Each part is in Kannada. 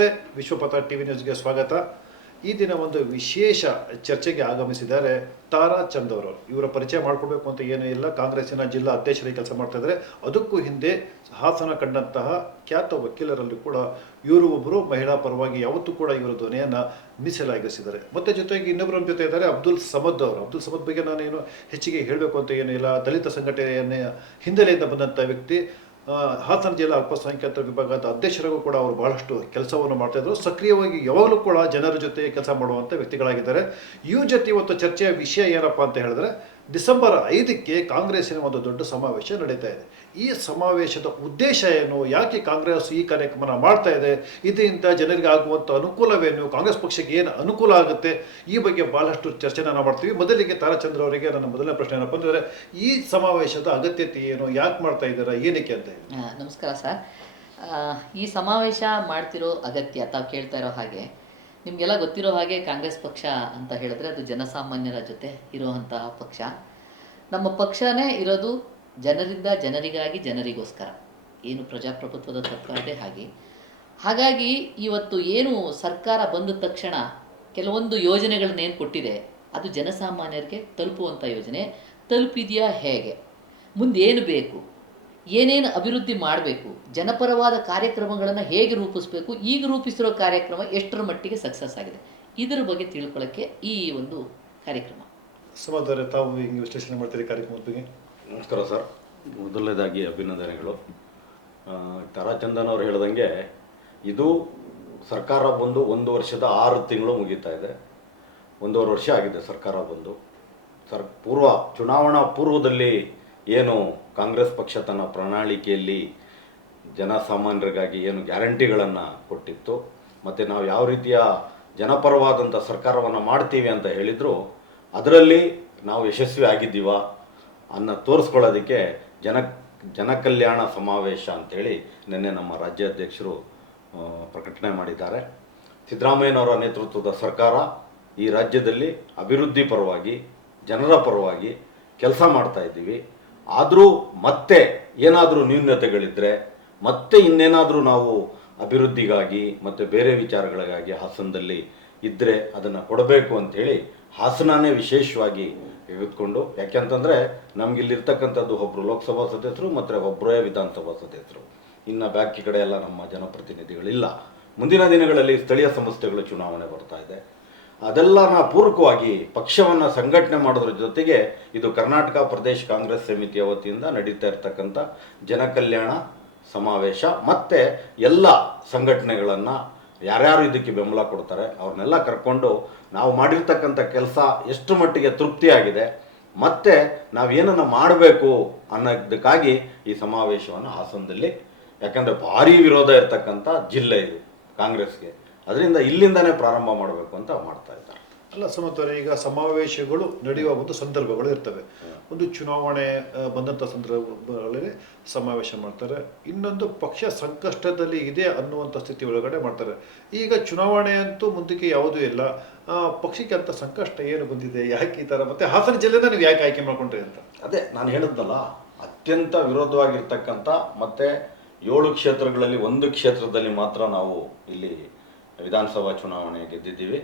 ನಮಸ್ತೆ, ವಿಶ್ವಪಥ ಟಿವಿ ನ್ಯೂಸ್ಗೆ ಸ್ವಾಗತ. ಈ ದಿನ ಒಂದು ವಿಶೇಷ ಚರ್ಚೆಗೆ ಆಗಮಿಸಿದ್ದಾರೆ ತಾರಾ ಚಂದ್ ಅವರು. ಇವರ ಪರಿಚಯ ಮಾಡಿಕೊಡ್ಬೇಕು ಅಂತ ಏನೂ ಇಲ್ಲ. ಕಾಂಗ್ರೆಸ್ಸಿನ ಜಿಲ್ಲಾ ಅಧ್ಯಕ್ಷರಾಗಿ ಕೆಲಸ ಮಾಡ್ತಾ ಇದ್ದಾರೆ. ಅದಕ್ಕೂ ಹಿಂದೆ ಹಾಸನ ಕಂಡಂತಹ ಖ್ಯಾತ ವಕೀಲರಲ್ಲಿ ಕೂಡ ಇವರು ಒಬ್ಬರು ಮಹಿಳಾ ಪರವಾಗಿ ಯಾವತ್ತೂ ಕೂಡ ಇವರ ಧ್ವನಿಯನ್ನು ಮೀಸಲಾಗಿಸಿದ್ದಾರೆ ಮತ್ತೆ ಜೊತೆಗೆ ಇನ್ನೊಬ್ಬರ ಜೊತೆ ಇದ್ದಾರೆ ಅಬ್ದುಲ್ ಸಮದ್ ಅವರು. ಅಬ್ದುಲ್ ಸಮದ್ ಬಗ್ಗೆ ನಾನು ಏನು ಹೆಚ್ಚಿಗೆ ಹೇಳಬೇಕು ಅಂತ ಏನೂ ಇಲ್ಲ. ದಲಿತ ಸಂಘಟನೆಯ ಹಿನ್ನೆಲೆಯಿಂದ ಬಂದಂಥ ವ್ಯಕ್ತಿ. ಹಾಸನ ಜಿಲ್ಲಾ ಅಲ್ಪಸಂಖ್ಯಾತ ವಿಭಾಗದ ಅಧ್ಯಕ್ಷರಿಗೂ ಕೂಡ ಅವರು ಬಹಳಷ್ಟು ಕೆಲಸವನ್ನು ಮಾಡ್ತಾಯಿದ್ರು ಸಕ್ರಿಯವಾಗಿ ಯಾವಾಗಲೂ ಕೂಡ ಜನರ ಜೊತೆ ಕೆಲಸ ಮಾಡುವಂಥ ವ್ಯಕ್ತಿಗಳಾಗಿದ್ದಾರೆ. ಇವ್ರ ಜೊತೆ ಇವತ್ತು ಚರ್ಚೆಯ ವಿಷಯ ಏನಪ್ಪಾ ಅಂತ ಹೇಳಿದ್ರೆ, ಡಿಸೆಂಬರ್ ಐದಕ್ಕೆ ಕಾಂಗ್ರೆಸ್ಸಿನ ಒಂದು ದೊಡ್ಡ ಸಮಾವೇಶ ನಡೀತಾ ಇದೆ. ಈ ಸಮಾವೇಶದ ಉದ್ದೇಶ ಏನು? ಯಾಕೆ ಕಾಂಗ್ರೆಸ್ ಈ ಕಾರ್ಯಕ್ರಮನ ಮಾಡ್ತಾ ಇದೆ? ಇದರಿಂದ ಜನರಿಗೆ ಆಗುವಂಥ ಅನುಕೂಲವೇನು? ಕಾಂಗ್ರೆಸ್ ಪಕ್ಷಕ್ಕೆ ಏನು ಅನುಕೂಲ ಆಗುತ್ತೆ? ಈ ಬಗ್ಗೆ ಬಹಳಷ್ಟು ಚರ್ಚೆನ ನಾವು ಮಾಡ್ತೀವಿ. ಮೊದಲಿಗೆ ತಾರಾಚಂದ್ರ ಅವರಿಗೆ ನನ್ನ ಮೊದಲನೇ ಪ್ರಶ್ನೆ ಏನಪ್ಪ ಅಂದರೆ ಈ ಸಮಾವೇಶದ ಅಗತ್ಯತೆ ಏನು? ಯಾಕೆ ಮಾಡ್ತಾ ಇದ್ದಾರೆ? ಏನಕ್ಕೆ ಅಂತ ನಮಸ್ಕಾರ ಸರ್. ಈ ಸಮಾವೇಶ ಮಾಡ್ತಿರೋ ಅಗತ್ಯ, ತಾವು ಕೇಳ್ತಾ ಇರೋ ಹಾಗೆ, ನಿಮಗೆಲ್ಲ ಗೊತ್ತಿರೋ ಹಾಗೆ ಕಾಂಗ್ರೆಸ್ ಪಕ್ಷ ಅಂತ ಹೇಳಿದ್ರೆ ಅದು ಜನಸಾಮಾನ್ಯರ ಜೊತೆ ಇರುವಂತಹ ಪಕ್ಷ. ನಮ್ಮ ಪಕ್ಷನೇ ಇರೋದು ಜನರಿಂದ ಜನರಿಗಾಗಿ ಜನರಿಗೋಸ್ಕರ. ಏನು ಪ್ರಜಾಪ್ರಭುತ್ವದ ತತ್ವ ಇದೆ ಹಾಗೆ. ಹಾಗಾಗಿ ಇವತ್ತು ಏನು ಸರ್ಕಾರ ಬಂದ ತಕ್ಷಣ ಕೆಲವೊಂದು ಯೋಜನೆಗಳನ್ನ ಏನು ಕೊಟ್ಟಿದೆ, ಅದು ಜನಸಾಮಾನ್ಯರಿಗೆ ತಲುಪುವಂಥ ಯೋಜನೆ. ತಲುಪಿದೆಯಾ ಹೇಗೆ? ಮುಂದೇನು ಬೇಕು? ಏನೇನು ಅಭಿವೃದ್ಧಿ ಮಾಡಬೇಕು? ಜನಪರವಾದ ಕಾರ್ಯಕ್ರಮಗಳನ್ನು ಹೇಗೆ ರೂಪಿಸಬೇಕು? ಈಗ ರೂಪಿಸಿರೋ ಕಾರ್ಯಕ್ರಮ ಎಷ್ಟರ ಮಟ್ಟಿಗೆ ಸಕ್ಸಸ್ ಆಗಿದೆ? ಇದರ ಬಗ್ಗೆ ತಿಳ್ಕೊಳ್ಳೋಕ್ಕೆ ಈ ಒಂದು ಕಾರ್ಯಕ್ರಮ. ಸಮಾಧಾನ ತಾವು ವಿಶ್ಲೇಷಣೆ ಮಾಡ್ತೀರಿ ಕಾರ್ಯಕ್ರಮದ ಬಗ್ಗೆ? ನಮಸ್ಕಾರ ಸರ್. ಮೊದಲನೇದಾಗಿ ಅಭಿನಂದನೆಗಳು. ತಾರಾಚಂದನ್ ಅವರು ಹೇಳ್ದಂಗೆ ಇದು ಸರ್ಕಾರ ಬಂದು ಒಂದು ವರ್ಷದ ಆರು ತಿಂಗಳು ಮುಗೀತಾ ಇದೆ. ಒಂದೂವರೆ ವರ್ಷ ಆಗಿದೆ ಸರ್ಕಾರ ಬಂದು. ಸರ್, ಪೂರ್ವ ಚುನಾವಣಾ ಪೂರ್ವದಲ್ಲಿ ಏನು ಕಾಂಗ್ರೆಸ್ ಪಕ್ಷ ತನ್ನ ಪ್ರಣಾಳಿಕೆಯಲ್ಲಿ ಜನಸಾಮಾನ್ಯರಿಗಾಗಿ ಏನು ಗ್ಯಾರಂಟಿಗಳನ್ನು ಕೊಟ್ಟಿತ್ತು. ಮತ್ತು ನಾವು ಯಾವ ರೀತಿಯ ಜನಪರವಾದಂಥ ಸರ್ಕಾರವನ್ನು ಮಾಡ್ತೀವಿ ಅಂತ ಹೇಳಿದ್ರು. ಅದರಲ್ಲಿ ನಾವು ಯಶಸ್ವಿ ಆಗಿದ್ದೀವ. ಅನ್ನ ತೋರಿಸ್ಕೊಳ್ಳೋದಕ್ಕೆ ಜನ, ಜನಕಲ್ಯಾಣ ಸಮಾವೇಶ ಅಂತೇಳಿ ನಿನ್ನೆ ನಮ್ಮ ರಾಜ್ಯಾಧ್ಯಕ್ಷರು ಪ್ರಕಟಣೆ ಮಾಡಿದ್ದಾರೆ. ಸಿದ್ದರಾಮಯ್ಯನವರ ನೇತೃತ್ವದ ಸರ್ಕಾರ ಈ ರಾಜ್ಯದಲ್ಲಿ ಅಭಿವೃದ್ಧಿ ಪರವಾಗಿ, ಜನರ ಪರವಾಗಿ ಕೆಲಸ ಮಾಡ್ತಾ ಇದ್ದೀವಿ. ಆದರೂ ಮತ್ತೆ ಏನಾದರೂ ನ್ಯೂನತೆಗಳಿದ್ದರೆ ಮತ್ತೆ ಇನ್ನೇನಾದರೂ ನಾವು ಅಭಿವೃದ್ಧಿಗಾಗಿ ಮತ್ತು ಬೇರೆ ವಿಚಾರಗಳಿಗಾಗಿ ಹಾಸನದಲ್ಲಿ ಇದ್ದರೆ ಅದನ್ನು ಕೊಡಬೇಕು ಅಂಥೇಳಿ ಹಾಸನನೇ ವಿಶೇಷವಾಗಿ ತೆಗೆದುಕೊಂಡು ಯಾಕೆಂತಂದರೆ ನಮಗಿಲ್ಲಿರ್ತಕ್ಕಂಥದ್ದು ಒಬ್ಬರು ಲೋಕಸಭಾ ಸದಸ್ಯರು ಮತ್ತು ಒಬ್ಬರೇ ವಿಧಾನಸಭಾ ಸದಸ್ಯರು. ಇನ್ನು ಬಾಕಿ ಕಡೆ ಎಲ್ಲ ನಮ್ಮ ಜನಪ್ರತಿನಿಧಿಗಳಿಲ್ಲ. ಮುಂದಿನ ದಿನಗಳಲ್ಲಿ ಸ್ಥಳೀಯ ಸಂಸ್ಥೆಗಳು ಚುನಾವಣೆ ಬರ್ತಾ ಇದೆ. ಅದೆಲ್ಲನ ಪೂರಕವಾಗಿ ಪಕ್ಷವನ್ನು ಸಂಘಟನೆ ಮಾಡೋದ್ರ ಜೊತೆಗೆ ಇದು ಕರ್ನಾಟಕ ಪ್ರದೇಶ ಕಾಂಗ್ರೆಸ್ ಸಮಿತಿಯ ವತಿಯಿಂದ ನಡೀತಾ ಇರ್ತಕ್ಕಂಥ ಜನಕಲ್ಯಾಣ ಸಮಾವೇಶ ಮತ್ತು ಎಲ್ಲ ಸಂಘಟನೆಗಳನ್ನು ಯಾರ್ಯಾರು ಇದಕ್ಕೆ ಬೆಂಬಲ ಕೊಡ್ತಾರೆ, ಅವ್ರನ್ನೆಲ್ಲ ಕರ್ಕೊಂಡು ನಾವು ಮಾಡಿರ್ತಕ್ಕಂಥ ಕೆಲಸ ಎಷ್ಟು ಮಟ್ಟಿಗೆ ತೃಪ್ತಿಯಾಗಿದೆ, ಮತ್ತೆ ನಾವೇನನ್ನು ಮಾಡಬೇಕು ಅನ್ನೋದಕ್ಕಾಗಿ ಈ ಸಮಾವೇಶವನ್ನು ಹಾಸನದಲ್ಲಿ, ಯಾಕಂದರೆ ಭಾರಿ ವಿರೋಧ ಇರತಕ್ಕಂಥ ಜಿಲ್ಲೆ ಇದು ಕಾಂಗ್ರೆಸ್ಗೆ. ಅದರಿಂದ ಇಲ್ಲಿಂದನೇ ಪ್ರಾರಂಭ ಮಾಡಬೇಕು ಅಂತ ಮಾಡ್ತಾ ಇದ್ದಾರೆ. ಅಲ್ಲ ಸಮತ್ವರೆ ಈಗ ಸಮಾವೇಶಗಳು ನಡೆಯುವ ಒಂದು ಸಂದರ್ಭಗಳು ಇರ್ತವೆ. ಒಂದು ಚುನಾವಣೆ ಬಂದಂಥ ಸಂದರ್ಭಗಳಲ್ಲಿ ಸಮಾವೇಶ ಮಾಡ್ತಾರೆ. ಇನ್ನೊಂದು ಪಕ್ಷ ಸಂಕಷ್ಟದಲ್ಲಿ ಇದೆ ಅನ್ನುವಂಥ ಸ್ಥಿತಿ ಒಳಗಡೆ ಮಾಡ್ತಾರೆ. ಈಗ ಚುನಾವಣೆ ಅಂತೂ ಮುಂದಕ್ಕೆ ಯಾವುದೂ ಇಲ್ಲ. ಪಕ್ಷಕ್ಕೆ ಅಂತ ಸಂಕಷ್ಟ ಏನು ಬಂದಿದೆ? ಯಾಕೆ ಈ ಥರ ಮತ್ತೆ ಹಾಸನ ಜಿಲ್ಲೆನ ನೀವು ಯಾಕೆ ಆಯ್ಕೆ ಮಾಡ್ಕೊಂಡ್ರಿ ಅಂತ? ಅದೇ, ನಾನು ಹೇಳಿದ್ನಲ್ಲ, ಅತ್ಯಂತ ವಿರೋಧವಾಗಿರ್ತಕ್ಕಂಥ ಮತ್ತೆ ಏಳು ಕ್ಷೇತ್ರಗಳಲ್ಲಿ ಒಂದು ಕ್ಷೇತ್ರದಲ್ಲಿ ಮಾತ್ರ ನಾವು ಇಲ್ಲಿ ವಿಧಾನಸಭಾ ಚುನಾವಣೆ ಗೆದ್ದಿದ್ದೀವಿ.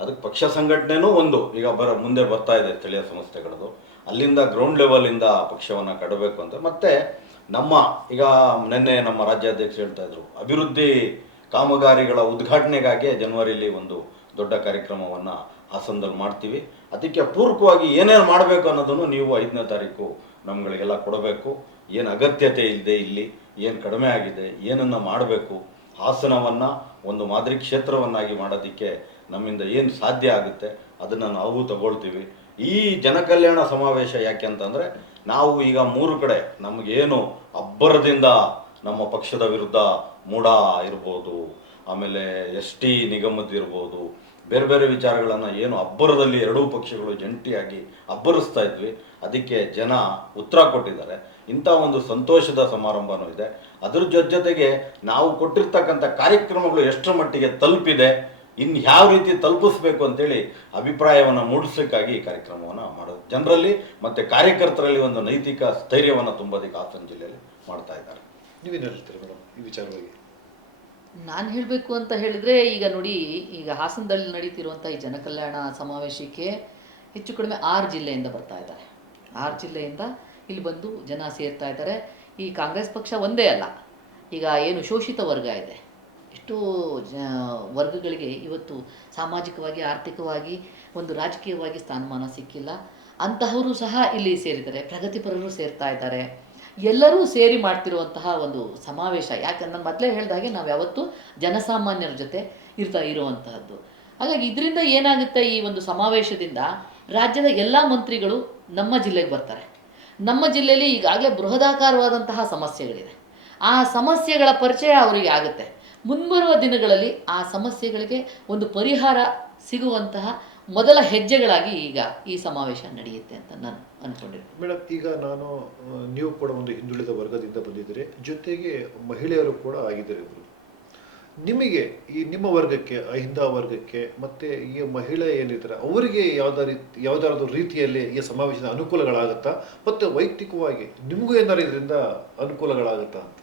ಅದಕ್ಕೆ ಪಕ್ಷ ಸಂಘಟನೆನೂ ಒಂದು. ಈಗ ಬರ ಮುಂದೆ ಬರ್ತಾ ಇದೆ ಸ್ಥಳೀಯ ಸಂಸ್ಥೆಗಳದು. ಅಲ್ಲಿಂದ ಗ್ರೌಂಡ್ ಲೆವೆಲಿಂದ ಪಕ್ಷವನ್ನು ಕಡಬೇಕು ಅಂತ. ಮತ್ತೆ ನಮ್ಮ ಈಗ ನಿನ್ನೆ ನಮ್ಮ ರಾಜ್ಯಾಧ್ಯಕ್ಷ ಹೇಳ್ತಾ ಇದ್ರು, ಅಭಿವೃದ್ಧಿ ಕಾಮಗಾರಿಗಳ ಉದ್ಘಾಟನೆಗಾಗಿ ಜನವರಿಲಿ ಒಂದು ದೊಡ್ಡ ಕಾರ್ಯಕ್ರಮವನ್ನು ಹಾಸನದಲ್ಲಿ ಮಾಡ್ತೀವಿ. ಅದಕ್ಕೆ ಪೂರ್ವಕವಾಗಿ ಏನೇನು ಮಾಡಬೇಕು ಅನ್ನೋದನ್ನು ನೀವು ಐದನೇ ತಾರೀಕು ನಮ್ಗಳಿಗೆಲ್ಲ ಕೊಡಬೇಕು. ಏನು ಅಗತ್ಯತೆ ಇದೆ ಇಲ್ಲಿ, ಏನು ಕಡಿಮೆ ಆಗಿದೆ, ಏನನ್ನು ಮಾಡಬೇಕು, ಹಾಸನವನ್ನು ಒಂದು ಮಾದರಿ ಕ್ಷೇತ್ರವನ್ನಾಗಿ ಮಾಡೋದಕ್ಕೆ ನಮ್ಮಿಂದ ಏನು ಸಾಧ್ಯ ಆಗುತ್ತೆ ಅದನ್ನು ನಾವು ತಗೊಳ್ತೀವಿ. ಈ ಜನಕಲ್ಯಾಣ ಸಮಾವೇಶ ಯಾಕೆ ಅಂತಂದರೆ ನಾವು ಈಗ ಮೂರು ಕಡೆ ನಮಗೇನು ಅಬ್ಬರದಿಂದ ನಮ್ಮ ಪಕ್ಷದ ವಿರುದ್ಧ ಮೂಡ ಇರ್ಬೋದು, ಆಮೇಲೆ ಎಸ್ ಟಿ ನಿಗಮದಿರ್ಬೋದು ಬೇರೆ ಬೇರೆ ವಿಚಾರಗಳನ್ನು ಏನು ಅಬ್ಬರದಲ್ಲಿ ಎರಡೂ ಪಕ್ಷಗಳು ಜಂಟಿಯಾಗಿ ಅಬ್ಬರಿಸ್ತಾ ಇದ್ವಿ. ಅದಕ್ಕೆ ಜನ ಉತ್ತರ ಕೊಟ್ಟಿದ್ದಾರೆ. ಇಂಥ ಒಂದು ಸಂತೋಷದ ಸಮಾರಂಭನೂ ಇದೆ. ಅದ್ರ ಜೊತೆ ಜೊತೆಗೆ ನಾವು ಕೊಟ್ಟಿರ್ತಕ್ಕಂಥ ಕಾರ್ಯಕ್ರಮಗಳು ಎಷ್ಟರ ಮಟ್ಟಿಗೆ ತಲುಪಿದೆ ಇನ್ನು ಯಾವ ರೀತಿ ತಲುಪಿಸ್ಬೇಕು ಅಂತೇಳಿ ಅಭಿಪ್ರಾಯವನ್ನು ಮೂಡಿಸಲಿಕ್ಕಾಗಿ ಈ ಕಾರ್ಯಕ್ರಮವನ್ನು ಮಾಡೋದು. ಜನರಲ್ಲಿ ಮತ್ತು ಕಾರ್ಯಕರ್ತರಲ್ಲಿ ಒಂದು ನೈತಿಕ ಸ್ಥೈರ್ಯವನ್ನು ತುಂಬೋದಕ್ಕೆ ಹಾಸನ ಜಿಲ್ಲೆಯಲ್ಲಿ ಮಾಡ್ತಾ ಇದ್ದಾರೆ. ನೀವೇನು ಹೇಳ್ತೀರಿ ಮೇಡಮ್ ಈ ವಿಚಾರವಾಗಿ? ನಾನು ಹೇಳಬೇಕು ಅಂತ ಹೇಳಿದ್ರೆ ಈಗ ನೋಡಿ ಈಗ ಹಾಸನದಲ್ಲಿ ನಡೀತಿರುವಂಥ ಈ ಜನಕಲ್ಯಾಣ ಸಮಾವೇಶಕ್ಕೆ ಹೆಚ್ಚು ಕಡಿಮೆ ಆರು ಜಿಲ್ಲೆಯಿಂದ ಬರ್ತಾ ಇದ್ದಾರೆ. ಆರು ಜಿಲ್ಲೆಯಿಂದ ಇಲ್ಲಿ ಬಂದು ಜನ ಸೇರ್ತಾ ಇದ್ದಾರೆ. ಈ ಕಾಂಗ್ರೆಸ್ ಪಕ್ಷ ಒಂದೇ ಅಲ್ಲ. ಈಗ ಏನು ಶೋಷಿತ ವರ್ಗ ಇದೆ. ಎಷ್ಟೋ ಜ ವರ್ಗಗಳಿಗೆ ಇವತ್ತು ಸಾಮಾಜಿಕವಾಗಿ, ಆರ್ಥಿಕವಾಗಿ ಒಂದು ರಾಜಕೀಯವಾಗಿ ಸ್ಥಾನಮಾನ ಸಿಕ್ಕಿಲ್ಲ. ಅಂತಹವರು ಸಹ ಇಲ್ಲಿ ಸೇರಿದ್ದಾರೆ, ಪ್ರಗತಿಪರರು ಸೇರ್ತಾ ಇದ್ದಾರೆ. ಎಲ್ಲರೂ ಸೇರಿ ಮಾಡ್ತಿರುವಂತಹ ಒಂದು ಸಮಾವೇಶ. ಯಾಕಂದ್ರೆ ನಾನು ಮೊದಲೇ ಹೇಳಿದಾಗೆ ನಾವು ಯಾವತ್ತು ಜನಸಾಮಾನ್ಯರ ಜೊತೆ ಇರ್ತಾ ಇರುವಂತಹದ್ದು. ಹಾಗಾಗಿ ಇದರಿಂದ ಏನಾಗುತ್ತೆ ಈ ಒಂದು ಸಮಾವೇಶದಿಂದ ರಾಜ್ಯದ ಎಲ್ಲ ಮಂತ್ರಿಗಳು ನಮ್ಮ ಜಿಲ್ಲೆಗೆ ಬರ್ತಾರೆ. ನಮ್ಮ ಜಿಲ್ಲೆಯಲ್ಲಿ ಈಗಾಗಲೇ ಬೃಹದಾಕಾರವಾದಂತಹ ಸಮಸ್ಯೆಗಳಿದೆ. ಆ ಸಮಸ್ಯೆಗಳ ಪರಿಚಯ ಅವರಿಗೆ ಆಗುತ್ತೆ. ಮುಂಬರುವ ದಿನಗಳಲ್ಲಿ ಆ ಸಮಸ್ಯೆಗಳಿಗೆ ಒಂದು ಪರಿಹಾರ ಸಿಗುವಂತಹ ಮೊದಲ ಹೆಜ್ಜೆಗಳಾಗಿ ಈಗ ಈ ಸಮಾವೇಶ ನಡೆಯುತ್ತೆ ಅಂತ ನಾನು ಅನ್ಕೊಂಡಿದ್ದೀನಿ ಮೇಡಮ್, ಈಗ ನಾನು ನೀವು ಕೂಡ ಒಂದು ಹಿಂದುಳಿದ ವರ್ಗದಿಂದ ಬಂದಿದ್ದೀರಿ. ಜೊತೆಗೆ ಮಹಿಳೆಯರು ಕೂಡ ಆಗಿದ್ದಾರೆ ನಿಮಗೆ ಈ ನಿಮ್ಮ ವರ್ಗಕ್ಕೆ, ಅಹಿಂದ ವರ್ಗಕ್ಕೆ, ಮತ್ತೆ ಈ ಮಹಿಳೆ ಏನಿದ್ದಾರೆ, ಅವರಿಗೆ ಯಾವ್ದಾರ ರೀತಿ, ಯಾವ್ದಾದ್ರು ರೀತಿಯಲ್ಲಿ ಈ ಸಮಾವೇಶದ ಅನುಕೂಲಗಳಾಗುತ್ತಾ, ಮತ್ತೆ ವೈಯಕ್ತಿಕವಾಗಿ ನಿಮಗೂ ಏನಾದ್ರು ಇದರಿಂದ ಅನುಕೂಲಗಳಾಗುತ್ತಾ ಅಂತ?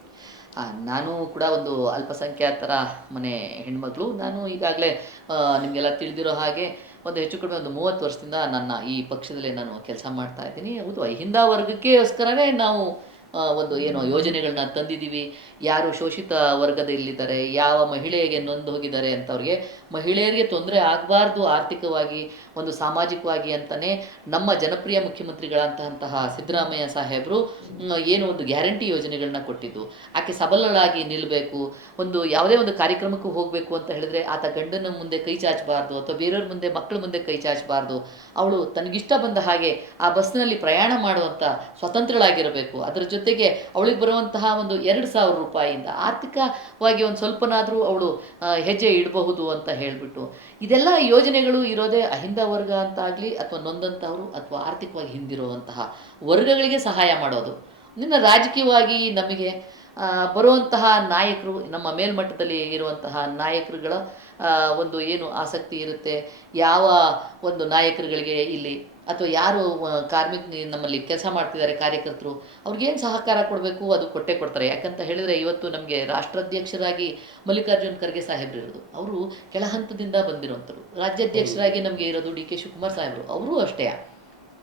ನಾನು ಕೂಡ ಒಂದು ಅಲ್ಪಸಂಖ್ಯಾತರ ಮನೆ ಹೆಣ್ಮಗಳು ನಾನು ಈಗಾಗಲೇ ನಿಮಗೆಲ್ಲ ತಿಳಿದಿರೋ ಹಾಗೆ ಒಂದು ಹೆಚ್ಚು ಕಡಿಮೆ ಒಂದು ಮೂವತ್ತು ವರ್ಷದಿಂದ ನನ್ನ ಈ ಪಕ್ಷದಲ್ಲಿ ನಾನು ಕೆಲಸ ಮಾಡ್ತಾ ಇದ್ದೀನಿ. ಹೌದು, ಅಹಿಂದ ವರ್ಗಕ್ಕೋಸ್ಕರವೇ ನಾವು ಒಂದು ಏನು ಯೋಜನೆಗಳನ್ನ ತಂದಿದ್ದೀವಿ. ಯಾರು ಶೋಷಿತ ವರ್ಗದಲ್ಲಿದ್ದಾರೆ ಯಾವ ಮಹಿಳೆಗೆ ನೊಂದು ಹೋಗಿದ್ದಾರೆ ಅಂತವ್ರಿಗೆ ಮಹಿಳೆಯರಿಗೆ ತೊಂದರೆ ಆಗಬಾರ್ದು ಆರ್ಥಿಕವಾಗಿ, ಒಂದು ಸಾಮಾಜಿಕವಾಗಿ ಅಂತಲೇ ನಮ್ಮ ಜನಪ್ರಿಯ ಮುಖ್ಯಮಂತ್ರಿಗಳಂತಹ ಸಿದ್ದರಾಮಯ್ಯ ಸಾಹೇಬರು ಏನು ಒಂದು ಗ್ಯಾರಂಟಿ ಯೋಜನೆಗಳನ್ನ ಕೊಟ್ಟಿದ್ದು. ಆಕೆ ಸಬಲಳಾಗಿ ನಿಲ್ಲಬೇಕು ಒಂದು ಯಾವುದೇ ಒಂದು ಕಾರ್ಯಕ್ರಮಕ್ಕೂ ಹೋಗಬೇಕು ಅಂತ ಹೇಳಿದ್ರೆ ಆತ ಗಂಡನ ಮುಂದೆ ಕೈ ಚಾಚಬಾರ್ದು ಅಥವಾ ಬೇರೆಯವ್ರ ಮುಂದೆ ಮಕ್ಕಳ ಮುಂದೆ ಕೈ ಚಾಚಬಾರ್ದು. ಅವಳು ತನಗಿಷ್ಟ ಬಂದ ಹಾಗೆ ಆ ಬಸ್ನಲ್ಲಿ ಪ್ರಯಾಣ ಮಾಡುವಂಥ ಸ್ವತಂತ್ರಳಾಗಿರಬೇಕು. ಅದರ ಜೊತೆಗೆ ಅವಳಿಗೆ ಬರುವಂತಹ ಒಂದು ಎರಡು ಸಾವಿರ ರೂಪಾಯಿಯಿಂದ ಆರ್ಥಿಕವಾಗಿ ಒಂದು ಸ್ವಲ್ಪನಾದರೂ ಅವಳು ಹೆಜ್ಜೆ ಇಡಬಹುದು ಅಂತ ಹೇಳಿಬಿಟ್ಟು. ಇದೆಲ್ಲ ಯೋಜನೆಗಳು ಇರೋದೇ ಅಹಿಂದ ವರ್ಗ ಅಂತ ಆಗಲಿ ಅಥವಾ ನೊಂದಂಥವ್ರು ಅಥವಾ ಆರ್ಥಿಕವಾಗಿ ಹಿಂದಿರುವಂತಹ ವರ್ಗಗಳಿಗೆ ಸಹಾಯ ಮಾಡೋದು. ಇನ್ನು ರಾಜಕೀಯವಾಗಿ ನಮಗೆ ಬರುವಂತಹ ನಾಯಕರು, ನಮ್ಮ ಮೇಲ್ಮಟ್ಟದಲ್ಲಿ ಇರುವಂತಹ ನಾಯಕರುಗಳ ಒಂದು ಏನು ಆಸಕ್ತಿ ಇರುತ್ತೆ, ಯಾವ ಒಂದು ನಾಯಕರುಗಳಿಗೆ ಇಲ್ಲಿ ಅಥವಾ ಯಾರು ಕಾರ್ಮಿಕ ನಮ್ಮಲ್ಲಿ ಕೆಲಸ ಮಾಡ್ತಿದ್ದಾರೆ, ಕಾರ್ಯಕರ್ತರು ಅವ್ರಿಗೇನು ಸಹಕಾರ ಕೊಡಬೇಕು, ಅದು ಕೊಟ್ಟೇ ಕೊಡ್ತಾರೆ. ಯಾಕಂತ ಹೇಳಿದರೆ ಇವತ್ತು ನಮಗೆ ರಾಷ್ಟ್ರಾಧ್ಯಕ್ಷರಾಗಿ ಮಲ್ಲಿಕಾರ್ಜುನ್ ಖರ್ಗೆ ಸಾಹೇಬ್ರು ಇರೋದು. ಅವರು ಕೆಳ ಹಂತದಿಂದ ಬಂದಿರುವಂಥವ್ರು. ರಾಜ್ಯಾಧ್ಯಕ್ಷರಾಗಿ ನಮಗೆ ಇರೋದು ಡಿ ಕೆ ಶಿವಕುಮಾರ್ ಸಾಹೇಬರು. ಅವರೂ ಅಷ್ಟೇ.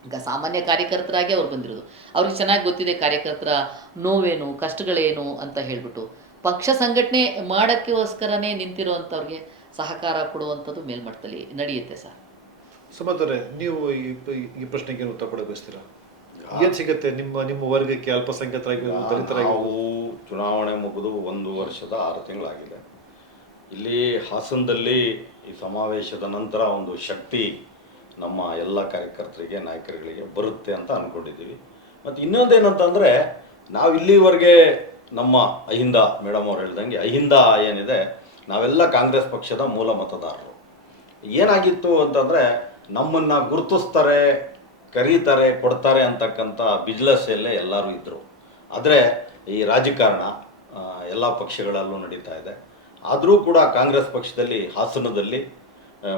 ಈಗ ಸಾಮಾನ್ಯ ಕಾರ್ಯಕರ್ತರಾಗಿ ಅವ್ರು ಬಂದಿರೋದು. ಅವ್ರಿಗೆ ಚೆನ್ನಾಗಿ ಗೊತ್ತಿದೆ ಕಾರ್ಯಕರ್ತರ ನೋವೇನು, ಕಷ್ಟಗಳೇನು ಅಂತ ಹೇಳ್ಬಿಟ್ಟು. ಪಕ್ಷ ಸಂಘಟನೆ ಮಾಡೋಕ್ಕೋಸ್ಕರನೇ ನಿಂತಿರುವಂಥವ್ರಿಗೆ ಸಹಕಾರ ಕೊಡುವಂಥದ್ದು ಮೇಲ್ಮಟ್ಟದಲ್ಲಿ ನಡೆಯುತ್ತೆ ಸರ್. ಸುಮಂತರೇ ನೀವು ಈ ಈ ಪ್ರಶ್ನೆಗೆ ಉತ್ತರ ಕೊಡಕ್ಕೆ ಬಯಸ್ತೀರಾ ಏನ್ ಸಿಗುತ್ತೆ? ನಿಮ್ಮ ನಿಮ್ಮ ವರ್ಗಕ್ಕೆ ಅಲ್ಪಸಂಖ್ಯಾತರಾಗಿ ನಾವು ಚುನಾವಣೆ ಮುಗಿದು ಒಂದು ವರ್ಷದ ಆರು ತಿಂಗಳಾಗಿದೆ. ಇಲ್ಲಿ ಹಾಸನದಲ್ಲಿ ಈ ಸಮಾವೇಶದ ನಂತರ ಒಂದು ಶಕ್ತಿ ನಮ್ಮ ಎಲ್ಲ ಕಾರ್ಯಕರ್ತರಿಗೆ ನಾಯಕರುಗಳಿಗೆ ಬರುತ್ತೆ ಅಂತ ಅಂದ್ಕೊಂಡಿದ್ದೀವಿ ಮತ್ತು ಇನ್ನೊಂದೇನಂತಂದರೆ ನಾವು ಇಲ್ಲಿವರೆಗೆ ನಮ್ಮ ಅಹಿಂದ ಮೇಡಮ್ ಅವ್ರು ಹೇಳ್ದಂಗೆ ಅಹಿಂದ ಏನಿದೆ ನಾವೆಲ್ಲ ಕಾಂಗ್ರೆಸ್ ಪಕ್ಷದ ಮೂಲ ಮತದಾರರು. ಏನಾಗಿತ್ತು ಅಂತಂದರೆ ನಮ್ಮನ್ನು ಗುರುತಿಸ್ತಾರೆ, ಕರೀತಾರೆ, ಕೊಡ್ತಾರೆ ಅಂತಕ್ಕಂಥ ಬಿಜ್ನೆಸ್ಸಲ್ಲೇ ಎಲ್ಲರೂ ಇದ್ದರು ಆದರೆ ಈ ರಾಜಕಾರಣ ಎಲ್ಲ ಪಕ್ಷಗಳಲ್ಲೂ ನಡೀತಾ ಇದೆ. ಆದರೂ ಕೂಡ ಕಾಂಗ್ರೆಸ್ ಪಕ್ಷದಲ್ಲಿ, ಹಾಸನದಲ್ಲಿ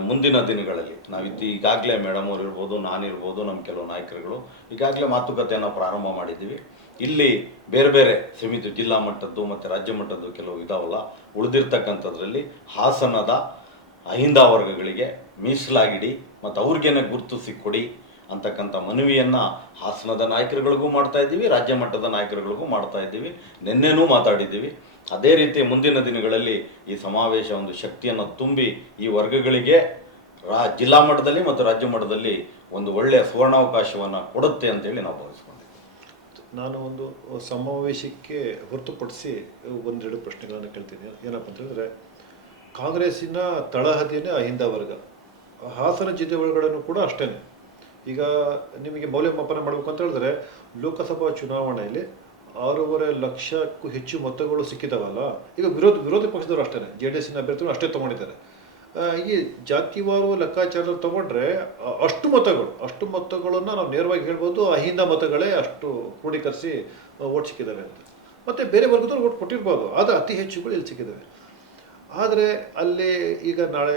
ಮುಂದಿನ ದಿನಗಳಲ್ಲಿ, ನಾವು ಇದು ಈಗಾಗಲೇ ಮೇಡಮ್ ಅವ್ರು ಇರ್ಬೋದು ನಾನಿರ್ಬೋದು ನಮ್ಮ ಕೆಲವು ನಾಯಕರುಗಳು, ಈಗಾಗಲೇ ಮಾತುಕತೆಯನ್ನು ಪ್ರಾರಂಭ ಮಾಡಿದ್ದೀವಿ. ಇಲ್ಲಿ ಬೇರೆ ಬೇರೆ ಸಮಿತಿ, ಜಿಲ್ಲಾ ಮಟ್ಟದ್ದು ಮತ್ತು ರಾಜ್ಯ ಮಟ್ಟದ್ದು ಕೆಲವು ಇದಾವಲ್ಲ, ಉಳಿದಿರ್ತಕ್ಕಂಥದ್ರಲ್ಲಿ ಹಾಸನದ ಅಹಿಂದ ವರ್ಗಗಳಿಗೆ ಮೀಸಲಾಗಿಡಿ ಮತ್ತು ಅವ್ರಿಗೇನೆ ಗುರುತಿಸಿ ಕೊಡಿ ಅಂತಕ್ಕಂಥ ಮನವಿಯನ್ನು ಹಾಸನದ ನಾಯಕರುಗಳಿಗೂ ಮಾಡ್ತಾ ಇದ್ದೀವಿ, ರಾಜ್ಯ ಮಟ್ಟದ ನಾಯಕರುಗಳಿಗೂ ಮಾಡ್ತಾ ಇದ್ದೀವಿ, ನಿನ್ನೆನೂ ಮಾತಾಡಿದ್ದೀವಿ. ಅದೇ ರೀತಿ ಮುಂದಿನ ದಿನಗಳಲ್ಲಿ ಈ ಸಮಾವೇಶ ಒಂದು ಶಕ್ತಿಯನ್ನು ತುಂಬಿ ಈ ವರ್ಗಗಳಿಗೆ, ರಾ, ಜಿಲ್ಲಾ ಮಟ್ಟದಲ್ಲಿ ಮತ್ತು ರಾಜ್ಯ ಮಟ್ಟದಲ್ಲಿ ಒಂದು ಒಳ್ಳೆಯ ಸುವರ್ಣಾವಕಾಶವನ್ನು ಕೊಡುತ್ತೆ ಅಂತೇಳಿ ನಾವು ಭಾವಿಸ್ಕೊಂಡಿದ್ದೀವಿ. ನಾನು ಒಂದು ಸಮಾವೇಶಕ್ಕೆ ಹೊರತುಪಡಿಸಿ ಒಂದೆರಡು ಪ್ರಶ್ನೆಗಳನ್ನು ಕೇಳ್ತೀನಿ. ಏನಪ್ಪ ಅಂತ ಹೇಳಿದ್ರೆ ಕಾಂಗ್ರೆಸ್ಸಿನ ತಳಹದಿಯೇ ಅಹಿಂದ ವರ್ಗ. ಹಾಸನ ಜಿಲ್ಲೆ ಒಳಗಡೆನೂ ಕೂಡ ಅಷ್ಟೇ ಈಗ ನಿಮಗೆ ಮೌಲ್ಯಮಾಪನ ಮಾಡಬೇಕು ಅಂತ ಹೇಳಿದ್ರೆ, ಲೋಕಸಭಾ ಚುನಾವಣೆಯಲ್ಲಿ ಆರೂವರೆ ಲಕ್ಷಕ್ಕೂ ಹೆಚ್ಚು ಮತಗಳು ಸಿಕ್ಕಿದವಲ್ಲ, ಈಗ ವಿರೋಧ ವಿರೋಧ ಪಕ್ಷದವರು ಅಷ್ಟೇ ಜೆ ಡಿ ಎಸ್ಸಿನ ಅಭ್ಯರ್ಥಿಗಳು ಅಷ್ಟೇ ತೊಗೊಂಡಿದ್ದಾರೆ. ಈ ಜಾತಿವಾರು ಲೆಕ್ಕಾಚಾರ ತಗೊಂಡ್ರೆ ಅಷ್ಟು ಮತಗಳು ಅಷ್ಟು ಮತಗಳನ್ನು ನಾವು ನೇರವಾಗಿ ಹೇಳ್ಬೋದು, ಅಹಿಂದ ಮತಗಳೇ ಅಷ್ಟು ಕ್ರೋಢೀಕರಿಸಿ ಓಟ್ ಸಿಕ್ಕಿದ್ದಾವೆ ಅಂತ. ಮತ್ತೆ ಬೇರೆ ವರ್ಗದವ್ರು ಓಟ್ ಕೊಟ್ಟಿರ್ಬೋದು, ಆದರೆ ಅತಿ ಹೆಚ್ಚುಗಳು ಇಲ್ಲಿ ಸಿಕ್ಕಿದ್ದಾವೆ ಆದರೆ ಅಲ್ಲಿ ಈಗ ನಾಳೆ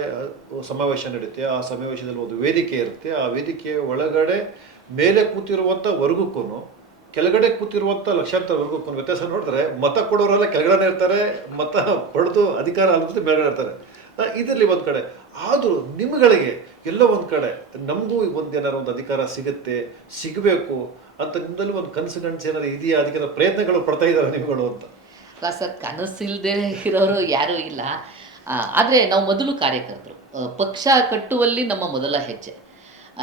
ಸಮಾವೇಶ ನಡೆಯುತ್ತೆ. ಆ ಸಮಾವೇಶದಲ್ಲಿ ಒಂದು ವೇದಿಕೆ ಇರುತ್ತೆ. ಆ ವೇದಿಕೆಯ ಒಳಗಡೆ ಮೇಲೆ ಕೂತಿರುವಂಥ ವರ್ಗಕ್ಕೂ ಕೆಳಗಡೆ ಕೂತಿರುವಂಥ ಲಕ್ಷಾಂತರ ವರ್ಗಕ್ಕೂ ವ್ಯತ್ಯಾಸ ನೋಡಿದ್ರೆ ಮತ ಕೊಡೋರೆಲ್ಲ ಕೆಳಗಡೆ ಇರ್ತಾರೆ, ಮತ ಪಡೆದು ಅಧಿಕಾರ ಅಲ್ಲದೆ ಮೇಲ್ಗಡೆ ಇರ್ತಾರೆ. ಇದರಲ್ಲಿ ಒಂದು ಕಡೆ. ಆದರೂ ನಿಮ್ಗಳಿಗೆ ಎಲ್ಲೋ ಒಂದು ಕಡೆ ನಮಗೂ ಒಂದು ಏನಾರು ಒಂದು ಅಧಿಕಾರ ಸಿಗುತ್ತೆ, ಸಿಗಬೇಕು ಅಂತ ನಿಮ್ಮಲ್ಲಿ ಒಂದು ಕನಸು ಕನಸು ಏನಾದ್ರು ಇದೆಯಾ? ಅದಕ್ಕೆ ಪ್ರಯತ್ನಗಳು ಪಡ್ತಾ ಇದ್ದಾರೆ ನಿಮ್ಗಳು ಅಂತ? ಸರ್ ಕನಸಿಲ್ಲದೆ ಇರೋರು ಯಾರೂ ಇಲ್ಲ. ಆದರೆ ನಾವು ಮೊದಲು ಕಾರ್ಯಕರ್ತರು. ಪಕ್ಷ ಕಟ್ಟುವಲ್ಲಿ ನಮ್ಮ ಮೊದಲ ಹೆಜ್ಜೆ.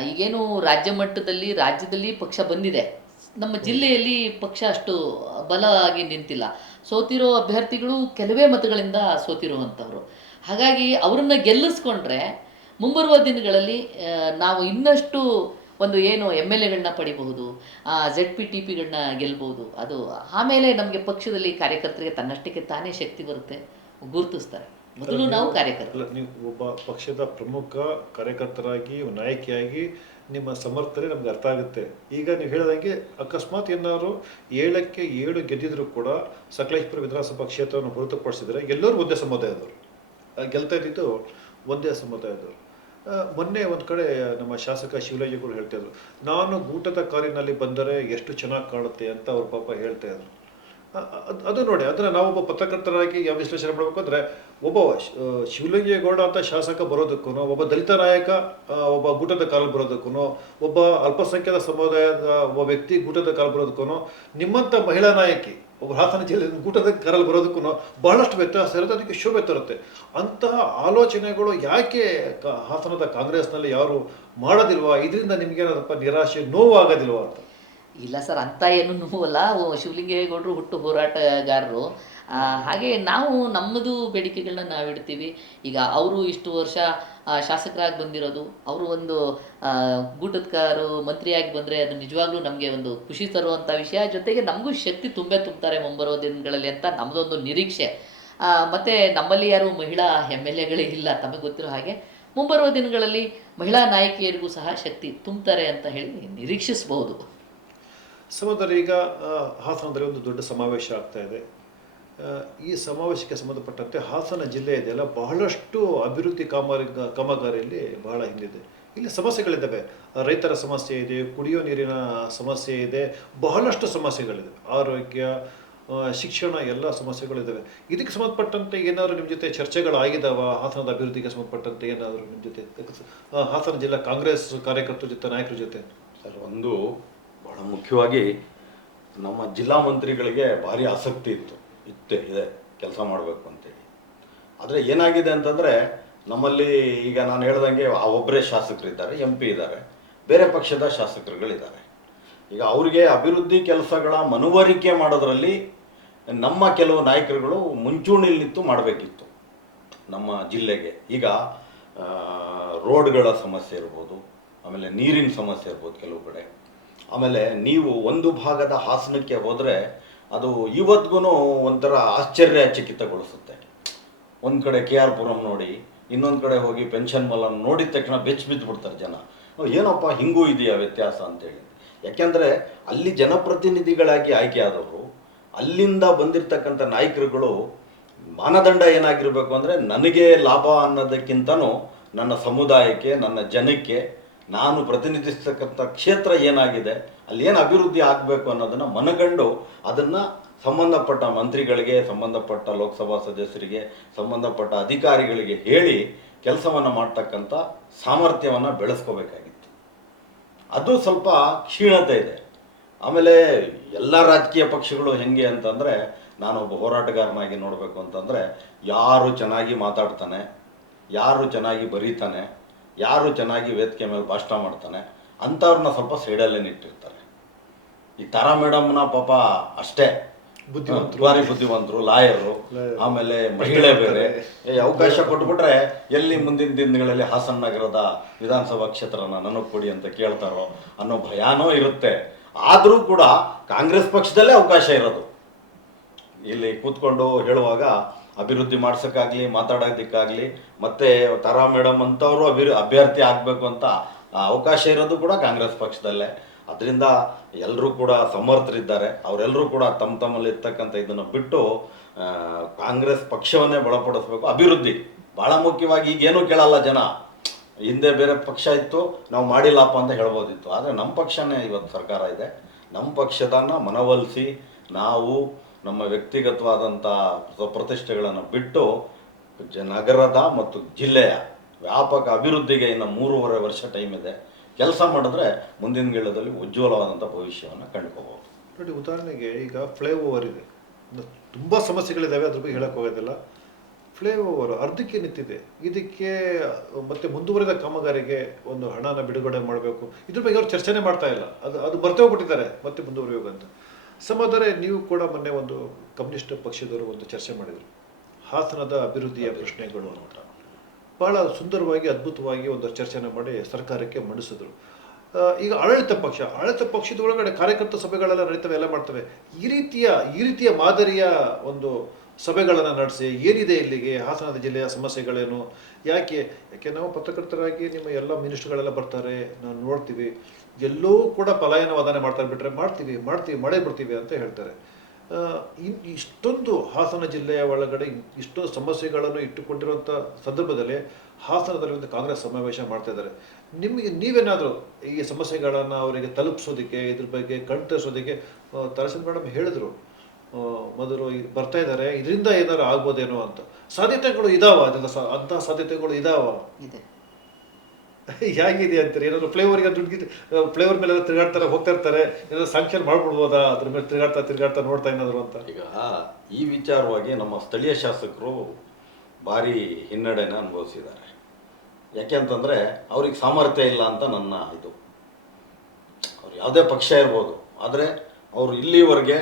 ಈಗೇನು ರಾಜ್ಯ ಮಟ್ಟದಲ್ಲಿ ರಾಜ್ಯದಲ್ಲಿ ಪಕ್ಷ ಬಂದಿದೆ. ನಮ್ಮ ಜಿಲ್ಲೆಯಲ್ಲಿ ಪಕ್ಷ ಅಷ್ಟು ಬಲವಾಗಿ ನಿಂತಿಲ್ಲ. ಸೋತಿರೋ ಅಭ್ಯರ್ಥಿಗಳು ಕೆಲವೇ ಮತಗಳಿಂದ ಸೋತಿರುವಂಥವ್ರು. ಹಾಗಾಗಿ ಅವರನ್ನ ಗೆಲ್ಲಿಸ್ಕೊಂಡ್ರೆ ಮುಂಬರುವ ದಿನಗಳಲ್ಲಿ ನಾವು ಇನ್ನಷ್ಟು ಒಂದು ಏನು ಎಂ ಎಲ್ ಎಗಳನ್ನ ಪಡಿಬಹುದು ಜೆಡ್ ಪಿ ಟಿ ಪಿಗಳನ್ನ ಗೆಲ್ಬಹುದು ಅದು ಆಮೇಲೆ ನಮಗೆ ಪಕ್ಷದಲ್ಲಿ ಕಾರ್ಯಕರ್ತರಿಗೆ ತನ್ನಷ್ಟಕ್ಕೆ ತಾನೇ ಶಕ್ತಿ ಬರುತ್ತೆ ಗುರುತಿಸ್ತಾರೆ. ಮೊದಲು ನಾವು ಕಾರ್ಯಕರ್ತರು. ನೀವು ಒಬ್ಬ ಪಕ್ಷದ ಪ್ರಮುಖ ಕಾರ್ಯಕರ್ತರಾಗಿ ನಾಯಕಿಯಾಗಿ ನಿಮ್ಮ ಸಮರ್ಥನೆ ನಮ್ಗೆ ಅರ್ಥ ಆಗುತ್ತೆ. ಈಗ ನೀವು ಹೇಳಿದಂಗೆ ಅಕಸ್ಮಾತ್ ಏನಾದ್ರು ಏಳಕ್ಕೆ ಏಳು ಗೆದ್ದಿದ್ರು ಕೂಡ ಸಕಲೇಶ್ಪುರ ವಿಧಾನಸಭಾ ಕ್ಷೇತ್ರವನ್ನು ಹೊರತುಪಡಿಸಿದ್ರೆ ಎಲ್ಲರೂ ಒಂದೇ ಸಮುದಾಯದವರು. ಗೆಲ್ತಾ ಇದ್ದಿದ್ದು ಒಂದೇ ಸಮುದಾಯದವರು. ಮೊನ್ನೆ ಒಂದು ಕಡೆ ನಮ್ಮ ಶಾಸಕ ಶಿವರಾಜಗಳು ಹೇಳ್ತಾ ಇದ್ರು, ನಾನು ಗೂಟದ ಕಾರಿನಲ್ಲಿ ಬಂದರೆ ಎಷ್ಟು ಚೆನ್ನಾಗಿ ಕಾಣುತ್ತೆ ಅಂತ ಅವ್ರ ಪಾಪ ಹೇಳ್ತಾ ಇದ್ರು. ಅದ್- ನೋಡಿ ಅದನ್ನ ನಾವೊಬ್ಬ ಪತ್ರಕರ್ತರಾಗಿ ಯಾವ ವಿಶ್ಲೇಷಣೆ ಮಾಡಬೇಕು ಅಂದರೆ ಒಬ್ಬ ಶಿವಲಿಂಗೇಗೌಡ ಅಂತ ಶಾಸಕ ಬರೋದಕ್ಕೂ ಒಬ್ಬ ದಲಿತ ನಾಯಕ ಒಬ್ಬ ಗೂಟದ ಕಾಲ ಬರೋದಕ್ಕೂ ಒಬ್ಬ ಅಲ್ಪಸಂಖ್ಯಾತ ಸಮುದಾಯದ ಒಬ್ಬ ವ್ಯಕ್ತಿ ಗೂಟದ ಕಾಲ ಬರೋದಕ್ಕೂ ನಿಮ್ಮಂಥ ಮಹಿಳಾ ನಾಯಕಿ, ಒಬ್ಬ ಹಾಸನ ಜಿಲ್ಲೆ ಗೂಟದ ಕಾಲಲ್ಲಿ ಬರೋದಕ್ಕೂ ಬಹಳಷ್ಟು ವ್ಯತ್ಯಾಸ ಇರುತ್ತೆ, ಅದಕ್ಕೆ ಶೋಭೆ ತರುತ್ತೆ. ಅಂತಹ ಆಲೋಚನೆಗಳು ಯಾಕೆ ಹಾಸನದ ಕಾಂಗ್ರೆಸ್ನಲ್ಲಿ ಯಾರು ಮಾಡೋದಿಲ್ವ? ಇದರಿಂದ ನಿಮಗೇನಾದಪ್ಪ ನಿರಾಶೆ ನೋವು ಆಗೋದಿಲ್ವಾ ಅಂತ? ಇಲ್ಲ ಸರ್, ಅಂತ ಏನು ನೋವಲ್ಲ ಶಿವಲಿಂಗೇಗೌಡರು ಹುಟ್ಟು ಹೋರಾಟಗಾರರು. ಹಾಗೆ ನಾವು ನಮ್ಮದು ಬೇಡಿಕೆಗಳನ್ನ ನಾವು ಇಡ್ತೀವಿ. ಈಗ ಅವರು ಇಷ್ಟು ವರ್ಷ ಶಾಸಕರಾಗಿ ಬಂದಿರೋದು, ಅವರು ಒಂದು ಗೂಟದ್ಕಾರು ಮಂತ್ರಿಯಾಗಿ ಬಂದರೆ ಅದು ನಿಜವಾಗ್ಲೂ ನಮಗೆ ಒಂದು ಖುಷಿ ತರುವಂಥ ವಿಷಯ. ಜೊತೆಗೆ ನಮಗೂ ಶಕ್ತಿ ತುಂಬೇ ತುಂಬ್ತಾರೆ ಮುಂಬರುವ ದಿನಗಳಲ್ಲಿ ಅಂತ ನಮ್ಮದೊಂದು ನಿರೀಕ್ಷೆ. ಮತ್ತು ಮತ್ತೆ ನಮ್ಮಲ್ಲಿ ಯಾರು ಮಹಿಳಾ ಎಂ ಎಲ್ ಎಗಳೇ ಇಲ್ಲ, ತಮಗೆ ಗೊತ್ತಿರೋ ಹಾಗೆ ಮುಂಬರುವ ದಿನಗಳಲ್ಲಿ ಮಹಿಳಾ ನಾಯಕಿಯರಿಗೂ ಸಹ ಶಕ್ತಿ ತುಂಬ್ತಾರೆ ಅಂತ ಹೇಳಿ ನಿರೀಕ್ಷಿಸಬಹುದು ಸಹೋದರ ಈಗ ಹಾಸನದಲ್ಲಿ ಒಂದು ದೊಡ್ಡ ಸಮಾವೇಶ ಆಗ್ತಾ ಇದೆ. ಈ ಸಮಾವೇಶಕ್ಕೆ ಸಂಬಂಧಪಟ್ಟಂತೆ ಹಾಸನ ಜಿಲ್ಲೆ ಇದೆಯಲ್ಲ, ಬಹಳಷ್ಟು ಅಭಿವೃದ್ಧಿ ಕಾಮಗಾರಿ ಕಾಮಗಾರಿಯಲ್ಲಿ ಬಹಳ ಹಿಂದಿದೆ. ಇಲ್ಲಿ ಸಮಸ್ಯೆಗಳಿದ್ದಾವೆ. ರೈತರ ಸಮಸ್ಯೆ ಇದೆ, ಕುಡಿಯೋ ನೀರಿನ ಸಮಸ್ಯೆ ಇದೆ, ಬಹಳಷ್ಟು ಸಮಸ್ಯೆಗಳಿದೆ. ಆರೋಗ್ಯ ಶಿಕ್ಷಣ, ಎಲ್ಲ ಸಮಸ್ಯೆಗಳಿದ್ದಾವೆ. ಇದಕ್ಕೆ ಸಂಬಂಧಪಟ್ಟಂತೆ ಏನಾದರೂ ನಿಮ್ಮ ಜೊತೆ ಚರ್ಚೆಗಳು ಆಗಿದಾವ ಹಾಸನದ ಅಭಿವೃದ್ಧಿಗೆ ಸಂಬಂಧಪಟ್ಟಂತೆ ಏನಾದರೂ ನಿಮ್ಮ ಜೊತೆ? ಹಾಸನ ಜಿಲ್ಲಾ ಕಾಂಗ್ರೆಸ್ ಕಾರ್ಯಕರ್ತರ ಜೊತೆ, ನಾಯಕರ ಜೊತೆ? ಸರ್, ಒಂದು ಬಹಳ ಮುಖ್ಯವಾಗಿ ನಮ್ಮ ಜಿಲ್ಲಾ ಮಂತ್ರಿಗಳಿಗೆ ಭಾರಿ ಆಸಕ್ತಿ ಇತ್ತು. ಇತ್ತು, ಇದೆ, ಕೆಲಸ ಮಾಡಬೇಕು ಅಂತೇಳಿ. ಆದರೆ ಏನಾಗಿದೆ ಅಂತಂದರೆ ನಮ್ಮಲ್ಲಿ ಈಗ ನಾನು ಹೇಳ್ದಂಗೆ ಆ ಒಬ್ಬರೇ ಶಾಸಕರಿದ್ದಾರೆ, ಎಂ ಪಿ ಇದ್ದಾರೆ, ಬೇರೆ ಪಕ್ಷದ ಶಾಸಕರುಗಳಿದ್ದಾರೆ. ಈಗ ಅವರಿಗೆ ಅಭಿವೃದ್ಧಿ ಕೆಲಸಗಳ ಮನವರಿಕೆ ಮಾಡೋದ್ರಲ್ಲಿ ನಮ್ಮ ಕೆಲವು ನಾಯಕರುಗಳು ಮುಂಚೂಣಿಯಲ್ಲಿ ನಿಂತು ಮಾಡಬೇಕಿತ್ತು ನಮ್ಮ ಜಿಲ್ಲೆಗೆ. ಈಗ ರೋಡ್ಗಳ ಸಮಸ್ಯೆ ಇರ್ಬೋದು, ಆಮೇಲೆ ನೀರಿನ ಸಮಸ್ಯೆ ಇರ್ಬೋದು ಕೆಲವು ಕಡೆ. ಆಮೇಲೆ ನೀವು ಒಂದು ಭಾಗದ ಹಾಸನಕ್ಕೆ ಹೋದರೆ ಅದು ಇವತ್ಗೂ ಒಂಥರ ಆಶ್ಚರ್ಯಚಕಿತಗೊಳಿಸುತ್ತೆ. ಒಂದು ಕಡೆ ಕೆ ಆರ್ ಪುರಂ ನೋಡಿ, ಇನ್ನೊಂದು ಕಡೆ ಹೋಗಿ ಪೆನ್ಷನ್ ಮಲನ್ನು ನೋಡಿದ ತಕ್ಷಣ ಬೆಚ್ಚ ಬಿದ್ದು ಬಿಡ್ತಾರೆ ಜನ ಏನಪ್ಪ ಹಿಂಗೂ ಇದೆಯಾ ವ್ಯತ್ಯಾಸ ಅಂತೇಳಿ. ಯಾಕೆಂದರೆ ಅಲ್ಲಿ ಜನಪ್ರತಿನಿಧಿಗಳಾಗಿ ಆಯ್ಕೆಯಾದವರು ಅಲ್ಲಿಂದ ಬಂದಿರತಕ್ಕಂಥ ನಾಯಕರುಗಳು ಮಾನದಂಡ ಏನಾಗಿರಬೇಕು ಅಂದರೆ ನನಗೆ ಲಾಭ ಅನ್ನೋದಕ್ಕಿಂತನೂ ನನ್ನ ಸಮುದಾಯಕ್ಕೆ, ನನ್ನ ಜನಕ್ಕೆ ನಾನು ಪ್ರತಿನಿಧಿಸ್ತಕ್ಕಂಥ ಕ್ಷೇತ್ರ ಏನಾಗಿದೆ ಅಲ್ಲಿ ಏನು ಅಭಿವೃದ್ಧಿ ಆಗಬೇಕು ಅನ್ನೋದನ್ನು ಮನಗಂಡು ಅದನ್ನು ಸಂಬಂಧಪಟ್ಟ ಮಂತ್ರಿಗಳಿಗೆ, ಸಂಬಂಧಪಟ್ಟ ಲೋಕಸಭಾ ಸದಸ್ಯರಿಗೆ, ಸಂಬಂಧಪಟ್ಟ ಅಧಿಕಾರಿಗಳಿಗೆ ಹೇಳಿ ಕೆಲಸವನ್ನು ಮಾಡ್ತಕ್ಕಂಥ ಸಾಮರ್ಥ್ಯವನ್ನು ಬೆಳೆಸ್ಕೋಬೇಕಾಗಿತ್ತು. ಅದು ಸ್ವಲ್ಪ ಕ್ಷೀಣತೆ ಇದೆ. ಆಮೇಲೆ ಎಲ್ಲ ರಾಜಕೀಯ ಪಕ್ಷಗಳು ಹೆಂಗೆ ಅಂತಂದರೆ ನಾನೊಬ್ಬ ಹೋರಾಟಗಾರನಾಗಿ ನೋಡಬೇಕು ಅಂತಂದರೆ, ಯಾರು ಚೆನ್ನಾಗಿ ಮಾತಾಡ್ತಾನೆ, ಯಾರು ಚೆನ್ನಾಗಿ ಬರೀತಾನೆ ಯಾರು ಚೆನ್ನಾಗಿ ವೇದಿಕೆ ಮೇಲೆ ಭಾಷಣ ಮಾಡ್ತಾನೆ ಅಂಥವ್ರನ್ನ ಸ್ವಲ್ಪ ಸೈಡಲ್ಲೇ ನಿಟ್ಟಿರ್ತಾರೆ. ಈ ತಾರಾ ಮೇಡಮ್ನ ಪಾಪ ಅಷ್ಟೇ. ಬುದ್ಧಿವಂತರು. ಭಾರಿ ಬುದ್ಧಿವಂತರು ಲಾಯರು ಆಮೇಲೆ ಮಹಿಳೆ ಬೇರೆ. ಅವಕಾಶ ಕೊಟ್ಬಿಟ್ರೆ ಎಲ್ಲಿ ಮುಂದಿನ ದಿನಗಳಲ್ಲಿ ಹಾಸನ ನಗರದ ವಿಧಾನಸಭಾ ಕ್ಷೇತ್ರನ ನನಗೆ ಕೊಡಿ ಅಂತ ಕೇಳ್ತಾರೋ ಅನ್ನೋ ಭಯಾನೋ ಇರುತ್ತೆ. ಆದರೂ ಕೂಡ ಕಾಂಗ್ರೆಸ್ ಪಕ್ಷದಲ್ಲೇ ಅವಕಾಶ ಇರೋದು. ಇಲ್ಲಿ ಕೂತ್ಕೊಂಡು ಹೇಳುವಾಗ ಅಭಿವೃದ್ಧಿ ಮಾಡ್ಸೋಕ್ಕಾಗಲಿ, ಮಾತಾಡೋದಕ್ಕಾಗಲಿ, ಮತ್ತೆ ತಾರಾ ಮೇಡಮ್ ಅಂತವರು ಅಭಿ ಅಭ್ಯರ್ಥಿ ಆಗಬೇಕು ಅಂತ ಅವಕಾಶ ಇರೋದು ಕೂಡ ಕಾಂಗ್ರೆಸ್ ಪಕ್ಷದಲ್ಲೇ. ಅದರಿಂದ ಎಲ್ಲರೂ ಕೂಡ ಸಮರ್ಥರಿದ್ದಾರೆ. ಅವರೆಲ್ಲರೂ ಕೂಡ ತಮ್ಮ ತಮ್ಮಲ್ಲಿ ಇರ್ತಕ್ಕಂಥ ಇದನ್ನು ಬಿಟ್ಟು ಕಾಂಗ್ರೆಸ್ ಪಕ್ಷವನ್ನೇ ಬಲಪಡಿಸ್ಬೇಕು. ಅಭಿವೃದ್ಧಿ. ಭಾಳ ಮುಖ್ಯವಾಗಿ ಈಗೇನೂ ಕೇಳಲ್ಲ ಜನ. ಹಿಂದೆ ಬೇರೆ ಪಕ್ಷ ಇತ್ತು, ನಾವು ಮಾಡಿಲ್ಲಪ್ಪ ಅಂತ ಹೇಳ್ಬೋದಿತ್ತು. ಆದರೆ ನಮ್ಮ ಪಕ್ಷನೇ ಇವತ್ತು ಸರ್ಕಾರ ಇದೆ. ನಮ್ಮ ಪಕ್ಷದನ್ನು ಮನವೊಲಿಸಿ, ನಾವು ನಮ್ಮ ವ್ಯಕ್ತಿಗತವಾದಂಥ ಪ್ರತಿಷ್ಠೆಗಳನ್ನು ಬಿಟ್ಟು ನಗರದ ಮತ್ತು ಜಿಲ್ಲೆಯ ವ್ಯಾಪಕ ಅಭಿವೃದ್ಧಿಗೆ ಇನ್ನು ಮೂರುವರೆ ವರ್ಷ ಟೈಮ್ ಇದೆ. ಕೆಲಸ ಮಾಡಿದ್ರೆ ಮುಂದಿನ ಗಿಳದಲ್ಲಿ ಉಜ್ವಲವಾದಂಥ ಭವಿಷ್ಯವನ್ನು ಕಂಡುಕೋಬಹುದು ನೋಡಿ, ಉದಾಹರಣೆಗೆ ಈಗ ಫ್ಲೈ ಓವರ್ ಇದೆ ತುಂಬ ಸಮಸ್ಯೆಗಳಿದ್ದಾವೆ ಅದ್ರ ಬಗ್ಗೆ ಹೇಳಕ್ಕೆ ಹೋಗೋದಿಲ್ಲ. ಫ್ಲೈ ಓವರ್ ಅರ್ಧಕ್ಕೆ ನಿಂತಿದೆ. ಇದಕ್ಕೆ, ಮತ್ತೆ ಮುಂದುವರೆದ ಕಾಮಗಾರಿಗೆ ಒಂದು ಹಣನ ಬಿಡುಗಡೆ ಮಾಡಬೇಕು. ಇದ್ರ ಬಗ್ಗೆ ಅವ್ರು ಚರ್ಚೆನೆ ಮಾಡ್ತಾ ಇಲ್ಲ. ಅದು ಅದು ಬರ್ತೇ ಹೋಗ್ಬಿಟ್ಟಿದ್ದಾರೆ ಮತ್ತೆ ಮುಂದುವರಿಯೋಗ ಅಂತ ಸಮಾಧಾನ ನೀವು ಕೂಡ ಮೊನ್ನೆ ಒಂದು ಕಮ್ಯುನಿಸ್ಟ್ ಪಕ್ಷದವರು ಒಂದು ಚರ್ಚೆ ಮಾಡಿದರು. ಹಾಸನದ ಅಭಿವೃದ್ಧಿಯ ಪ್ರಶ್ನೆಗಳು ಅಂತ. ಬಹಳ ಸುಂದರವಾಗಿ ಅದ್ಭುತವಾಗಿ ಒಂದು ಚರ್ಚೆನ ಮಾಡಿ ಸರ್ಕಾರಕ್ಕೆ ಮಂಡಿಸಿದ್ರು. ಈಗ ಆಡಳಿತ ಪಕ್ಷ ಆಡಳಿತ ಪಕ್ಷದ ಒಳಗಡೆ ಕಾರ್ಯಕರ್ತ ಸಭೆಗಳೆಲ್ಲ ನಡೀತವೆ ಎಲ್ಲ ಮಾಡ್ತವೆ. ಈ ರೀತಿಯ ಈ ರೀತಿಯ ಮಾದರಿಯ ಒಂದು ಸಭೆಗಳನ್ನು ನಡೆಸಿ ಏನಿದೆ ಇಲ್ಲಿಗೆ? ಹಾಸನದ ಜಿಲ್ಲೆಯ ಸಮಸ್ಯೆಗಳೇನು? ಯಾಕೆ? ಯಾಕೆ ನಾವು ಪತ್ರಕರ್ತರಾಗಿ ನಿಮ್ಮ ಎಲ್ಲ ಮಿನಿಸ್ಟ್ರುಗಳೆಲ್ಲ ಬರ್ತಾರೆ ನಾವು ನೋಡ್ತೀವಿ. ಎಲ್ಲೂ ಕೂಡ ಪಲಾಯನ ವಾದನೆ ಮಾಡ್ತಾರೆ ಬಿಟ್ರೆ ಮಾಡ್ತೀವಿ ಮಾಡ್ತೀವಿ ಮಳೆ ಬಿಡ್ತೀವಿ ಅಂತ ಹೇಳ್ತಾರೆ. ಇಷ್ಟೊಂದು ಹಾಸನ ಜಿಲ್ಲೆಯ ಒಳಗಡೆ ಇಷ್ಟೊಂದು ಸಮಸ್ಯೆಗಳನ್ನು ಇಟ್ಟುಕೊಂಡಿರುವಂಥ ಸಂದರ್ಭದಲ್ಲಿ ಹಾಸನದಲ್ಲಿ ಒಂದು ಕಾಂಗ್ರೆಸ್ ಸಮಾವೇಶ ಮಾಡ್ತಾ ಇದ್ದಾರೆ. ನಿಮಗೆ ನೀವೇನಾದರೂ ಈ ಸಮಸ್ಯೆಗಳನ್ನು ಅವರಿಗೆ ತಲುಪಿಸೋದಕ್ಕೆ, ಇದ್ರ ಬಗ್ಗೆ ಕಣ್ತರಿಸೋದಕ್ಕೆ ತರಸನ್ ಮೇಡಮ್ ಹೇಳಿದ್ರು. ಮೊದಲು ಬರ್ತಾ ಇದ್ದಾರೆ, ಇದರಿಂದ ಏನಾದ್ರು ಆಗ್ಬೋದೇನೋ ಅಂತ. ಸಾಧ್ಯತೆಗಳು ಇದಾವ, ಅದೆಲ್ಲ ಅಂತಹ ಸಾಧ್ಯತೆಗಳು ಇದಾವ? ಇದೆ. ಹೇಗಿದೆ ಅಂತಾರೆ? ಏನಾದ್ರು ಫ್ಲೇವರ್ಗೆ ದುಡ್ಡು ಫ್ಲೇವರ್ ಮೇಲೆ ತಿರುಗಾಡ್ತಾರೆ, ಹೋಗ್ತಾ ಇರ್ತಾರೆ, ಏನಾದ್ರು ಸ್ಯಾಂಕ್ಷನ್ ಮಾಡ್ಬಿಡ್ಬೋದಾ? ಅದ್ರ ಮೇಲೆ ತಿರುಗಾಡ್ತಾ ತಿರುಗಾಡ್ತಾ ನೋಡ್ತಾ ಏನಾದ್ರು ಅಂತ. ಈಗ, ಈ ವಿಚಾರವಾಗಿ ನಮ್ಮ ಸ್ಥಳೀಯ ಶಾಸಕರು ಭಾರಿ ಹಿನ್ನಡೆನ ಅನುಭವಿಸಿದ್ದಾರೆ. ಯಾಕೆಂತಂದರೆ ಅವ್ರಿಗೆ ಸಾಮರ್ಥ್ಯ ಇಲ್ಲ ಅಂತ ನನ್ನ ಇದು. ಅವ್ರು ಯಾವುದೇ ಪಕ್ಷ ಇರ್ಬೋದು, ಆದರೆ ಅವರು ಇಲ್ಲಿವರೆಗೆ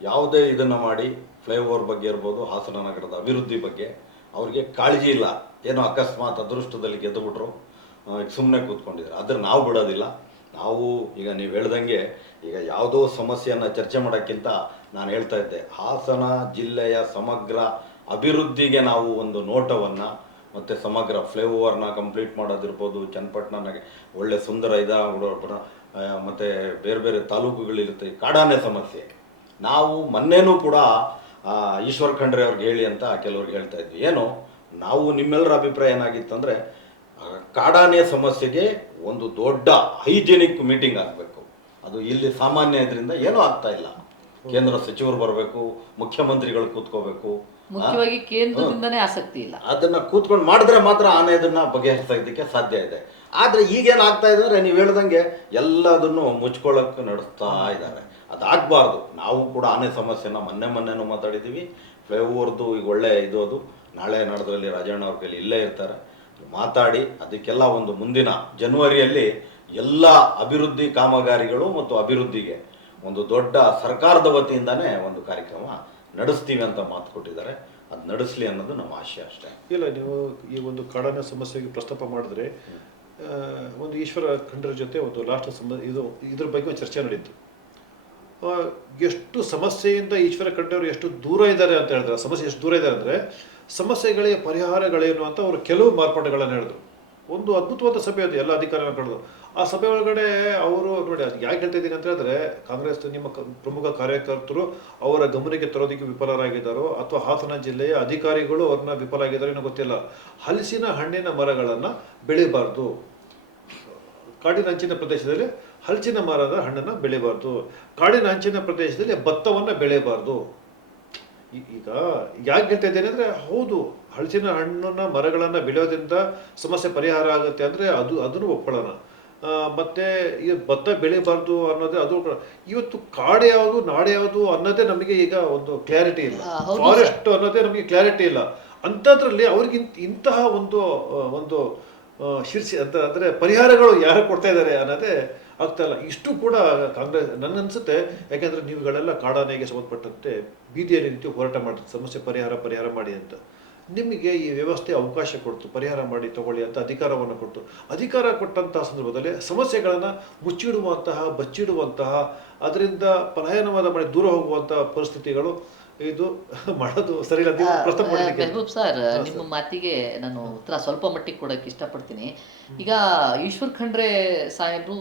ಯಾವುದೇ ಇದನ್ನು ಮಾಡಿ ಫ್ಲೈಓವರ್ ಬಗ್ಗೆ ಇರ್ಬೋದು, ಹಾಸನ ನಗರದ ಅಭಿವೃದ್ಧಿ ಬಗ್ಗೆ ಅವ್ರಿಗೆ ಕಾಳಜಿ ಇಲ್ಲ. ಏನೋ ಅಕಸ್ಮಾತ್ ಅದೃಷ್ಟದಲ್ಲಿ ಗೆದ್ದುಬಿಟ್ರು. ಸುಮ್ಮನೆ ಕೂತ್ಕೊಂಡಿದ್ದಾರೆ. ಆದರೆ ನಾವು ಬಿಡೋದಿಲ್ಲ. ನಾವು ಈಗ ನೀವು ಹೇಳ್ದಂಗೆ ಈಗ ಯಾವುದೋ ಸಮಸ್ಯೆಯನ್ನು ಚರ್ಚೆ ಮಾಡೋಕ್ಕಿಂತ ನಾನು ಹೇಳ್ತಾ ಇದ್ದೆ, ಹಾಸನ ಜಿಲ್ಲೆಯ ಸಮಗ್ರ ಅಭಿವೃದ್ಧಿಗೆ ನಾವು ಒಂದು ನೋಟವನ್ನು ಮತ್ತು ಸಮಗ್ರ ಫ್ಲೈಓವರ್ನ ಕಂಪ್ಲೀಟ್ ಮಾಡೋದಿರ್ಬೋದು ಚನ್ನಪಟ್ಟಣನಾಗೆ ಒಳ್ಳೆ ಸುಂದರ ಇದ ಮತ್ತು ಬೇರೆ ಬೇರೆ ತಾಲೂಕುಗಳಿರುತ್ತೆ. ಕಾಡಾನೆ ಸಮಸ್ಯೆ. ನಾವು ಮೊನ್ನೆನೂ ಕೂಡ ಈಶ್ವರ್ ಖಂಡ್ರೆ ಅವ್ರಿಗೆ ಹೇಳಿ ಅಂತ ಕೆಲವ್ರಿಗೆ ಹೇಳ್ತಾ ಇದ್ವಿ. ಏನು? ನಾವು ನಿಮ್ಮೆಲ್ಲರ ಅಭಿಪ್ರಾಯ ಏನಾಗಿತ್ತಂದರೆ ಕಾಡಾನೆ ಸಮಸ್ಯೆಗೆ ಒಂದು ದೊಡ್ಡ ಹೈಜೆನಿಕ್ ಮೀಟಿಂಗ್ ಆಗಬೇಕು. ಅದು ಇಲ್ಲಿ ಸಾಮಾನ್ಯ ಇದರಿಂದ ಏನೂ ಆಗ್ತಾ ಇಲ್ಲ. ಕೇಂದ್ರ ಸಚಿವರು ಬರಬೇಕು ಮುಖ್ಯಮಂತ್ರಿಗಳು ಕೂತ್ಕೋಬೇಕು. ಮುಖ್ಯವಾಗಿ ಕೇಂದ್ರದಿಂದನೇ ಆಸಕ್ತಿ ಇಲ್ಲ. ಅದನ್ನ ಕೂತ್ಕೊಂಡು ಮಾಡಿದ್ರೆ ಮಾತ್ರ ಆನೆ ಇದನ್ನ ಬಗೆಹರಿಸೋದಕ್ಕೆ ಸಾಧ್ಯ ಇದೆ. ಆದ್ರೆ ಈಗೇನು ಆಗ್ತಾ ಇದೆ ಅಂದ್ರೆ ನೀವು ಹೇಳ್ದಂಗೆ ಎಲ್ಲದನ್ನು ಮುಚ್ಕೊಳ್ಳೋಕೆ ನಡೆಸ್ತಾ ಇದ್ದಾರೆ. ಅದಾಗಬಾರ್ದು. ನಾವು ಕೂಡ ಆನೆ ಸಮಸ್ಯೆನ ಮೊನ್ನೆ ಮೊನ್ನೆನೂ ಮಾತಾಡಿದ್ದೀವಿ ಫ್ಲೈಓವರ್ದು ಈಗ ಒಳ್ಳೆ ಇದು ಅದು. ನಾಳೆ ನಡೆದ್ರಲ್ಲಿ ರಾಜಣ್ಣ ಅವ್ರ ಕೈಲಿ ಇಲ್ಲೇ ಇರ್ತಾರೆ. ಮಾತಾಡಿ ಅದಕ್ಕೆಲ್ಲ ಒಂದು ಮುಂದಿನ ಜನವರಿಯಲ್ಲಿ ಎಲ್ಲ ಅಭಿವೃದ್ಧಿ ಕಾಮಗಾರಿಗಳು ಮತ್ತು ಅಭಿವೃದ್ಧಿಗೆ ಒಂದು ದೊಡ್ಡ ಸರ್ಕಾರದ ವತಿಯಿಂದನೇ ಒಂದು ಕಾರ್ಯಕ್ರಮ ನಡೆಸ್ತೀವಿ ಅಂತ ಮಾತು ಕೊಟ್ಟಿದ್ದಾರೆ. ಅದು ನಡೆಸಲಿ ಅನ್ನೋದು ನಮ್ಮ ಆಶಯ ಅಷ್ಟೇ. ಇಲ್ಲ, ನೀವು ಈ ಒಂದು ಕಡನ ಸಮಸ್ಯೆಗೆ ಪ್ರಸ್ತಾಪ ಮಾಡಿದ್ರೆ ಒಂದು ಈಶ್ವರ ಖಂಡ್ರ ಜೊತೆ ಒಂದು ಲಾಸ್ಟ್ ಸಮ ಇದು, ಇದ್ರ ಬಗ್ಗೆ ಚರ್ಚೆ ನಡೀತು. ಎಷ್ಟು ಸಮಸ್ಯೆಯಿಂದ ಈಶ್ವರ ಖಂಡ್ರವರು ಎಷ್ಟು ದೂರ ಇದ್ದಾರೆ ಅಂತ ಹೇಳಿದ್ರೆ ಸಮಸ್ಯೆ ಎಷ್ಟು ದೂರ ಇದ್ದಾರೆ ಅಂದರೆ ಸಮಸ್ಯೆಗಳಿಗೆ ಪರಿಹಾರಗಳೇನು ಅಂತ ಅವರು ಕೆಲವು ಮಾರ್ಪಾಡುಗಳನ್ನು ಹೇಳಿದ್ರು. ಒಂದು ಅದ್ಭುತವಾದ ಸಭೆ ಅದು, ಎಲ್ಲ ಅಧಿಕಾರಿಗಳು ಕಳೆದು ಆ ಸಭೆ ಒಳಗಡೆ ಅವರು ನೋಡಿ, ಅದು ಯಾಕೆ ಹೇಳ್ತಾ ಇದ್ದೀನಿ ಅಂತ ಹೇಳಿದ್ರೆ, ಕಾಂಗ್ರೆಸ್ ನಿಮ್ಮ ಪ್ರಮುಖ ಕಾರ್ಯಕರ್ತರು ಅವರ ಗಮನಕ್ಕೆ ತರೋದಕ್ಕೆ ವಿಫಲರಾಗಿದ್ದಾರೋ ಅಥವಾ ಹಾಸನ ಜಿಲ್ಲೆಯ ಅಧಿಕಾರಿಗಳು ಅವ್ರನ್ನ ವಿಫಲ ಆಗಿದ್ದಾರೆ ಏನೋ ಗೊತ್ತಿಲ್ಲ. ಹಲಸಿನ ಹಣ್ಣಿನ ಮರಗಳನ್ನು ಬೆಳಿಬಾರ್ದು. ಕಾಡಿನ ಅಂಚಿನ ಪ್ರದೇಶದಲ್ಲಿ ಹಲಸಿನ ಮರದ ಹಣ್ಣನ್ನು ಬೆಳಿಬಾರ್ದು. ಕಾಡಿನ ಅಂಚಿನ ಪ್ರದೇಶದಲ್ಲಿ ಭತ್ತವನ್ನು ಬೆಳೆಯಬಾರ್ದು ಈಗ ಯಾಕೆ ಹೇಳ್ತಾ ಇದ್ದೇನೆ ಅಂದ್ರೆ ಹೌದು ಹಲಸಿನ ಹಣ್ಣನ್ನ ಮರಗಳನ್ನ ಬೆಳೆಯೋದ್ರಿಂದ ಸಮಸ್ಯೆ ಪರಿಹಾರ ಆಗುತ್ತೆ ಅಂದ್ರೆ ಅದು ಅದನ್ನು ಒಪ್ಕೊಳ್ಳೋಣ. ಆ, ಮತ್ತೆ ಈ ಭತ್ತ ಬೆಳಿಬಾರ್ದು ಅನ್ನೋದೇ ಅದು ಇವತ್ತು ಕಾಡು ಯಾವುದು ನಾಡು ಯಾವುದು ಅನ್ನೋದೇ ನಮಗೆ ಈಗ ಒಂದು ಕ್ಲಾರಿಟಿ ಇಲ್ಲ. ಫಾರೆಸ್ಟ್ ಅನ್ನೋದೇ ನಮಗೆ ಕ್ಲಾರಿಟಿ ಇಲ್ಲ. ಅಂಥದ್ರಲ್ಲಿ ಅವ್ರಿಗೆ ಇಂತಹ ಒಂದು ಒಂದು ಶೀರ್ಷಿ ಅಂತ ಅಂದ್ರೆ ಪರಿಹಾರಗಳು ಯಾರು ಕೊಡ್ತಾ ಇದ್ದಾರೆ ಅನ್ನೋದೇ ಆಗ್ತಾ ಇಲ್ಲ. ಇಷ್ಟು ಕೂಡ ಕಾಂಗ್ರೆಸ್ ನನ್ಗನ್ಸುತ್ತೆ ಯಾಕೆಂದ್ರೆ ನೀವುಗಳೆಲ್ಲ ಕಾಡಾನೆಗೆ ಸಂಬಂಧಪಟ್ಟಂತೆ ಬೀದಿಯಲ್ಲಿ ನಿಂತು ಹೋರಾಟ ಮಾಡಿ ಸಮಸ್ಯೆ ಪರಿಹಾರ ಪರಿಹಾರ ಮಾಡಿ ಅಂತ. ನಿಮಗೆ ಈ ವ್ಯವಸ್ಥೆ ಅವಕಾಶ ಕೊಡ್ತು ಪರಿಹಾರ ಮಾಡಿ ತಗೊಳ್ಳಿ ಅಂತ ಅಧಿಕಾರವನ್ನು ಕೊಟ್ಟು ಅಧಿಕಾರ ಕೊಟ್ಟಂತಹ ಸಂದರ್ಭದಲ್ಲಿ ಸಮಸ್ಯೆಗಳನ್ನು ಮುಚ್ಚಿಡುವಂತಹ ಬಚ್ಚಿಡುವಂತಹ ಅದರಿಂದ ಪಲಾಯನವಾದ ಮಾಡಿ ದೂರ ಹೋಗುವಂತಹ ಪರಿಸ್ಥಿತಿಗಳು ಇದು ಮಾಡೋದು ಸರಿ ಮೆಹಬೂಬ್ ಸರ್ ನಿಮ್ಮ ಮಾತಿಗೆ ನಾನು ಉತ್ತರ ಸ್ವಲ್ಪ ಮಟ್ಟಿಗೆ ಕೊಡಕ್ಕೆ ಇಷ್ಟಪಡ್ತೀನಿ. ಈಗ ಈಶ್ವರ್ ಖಂಡ್ರೆ ಸಾಹೇಬ್ರು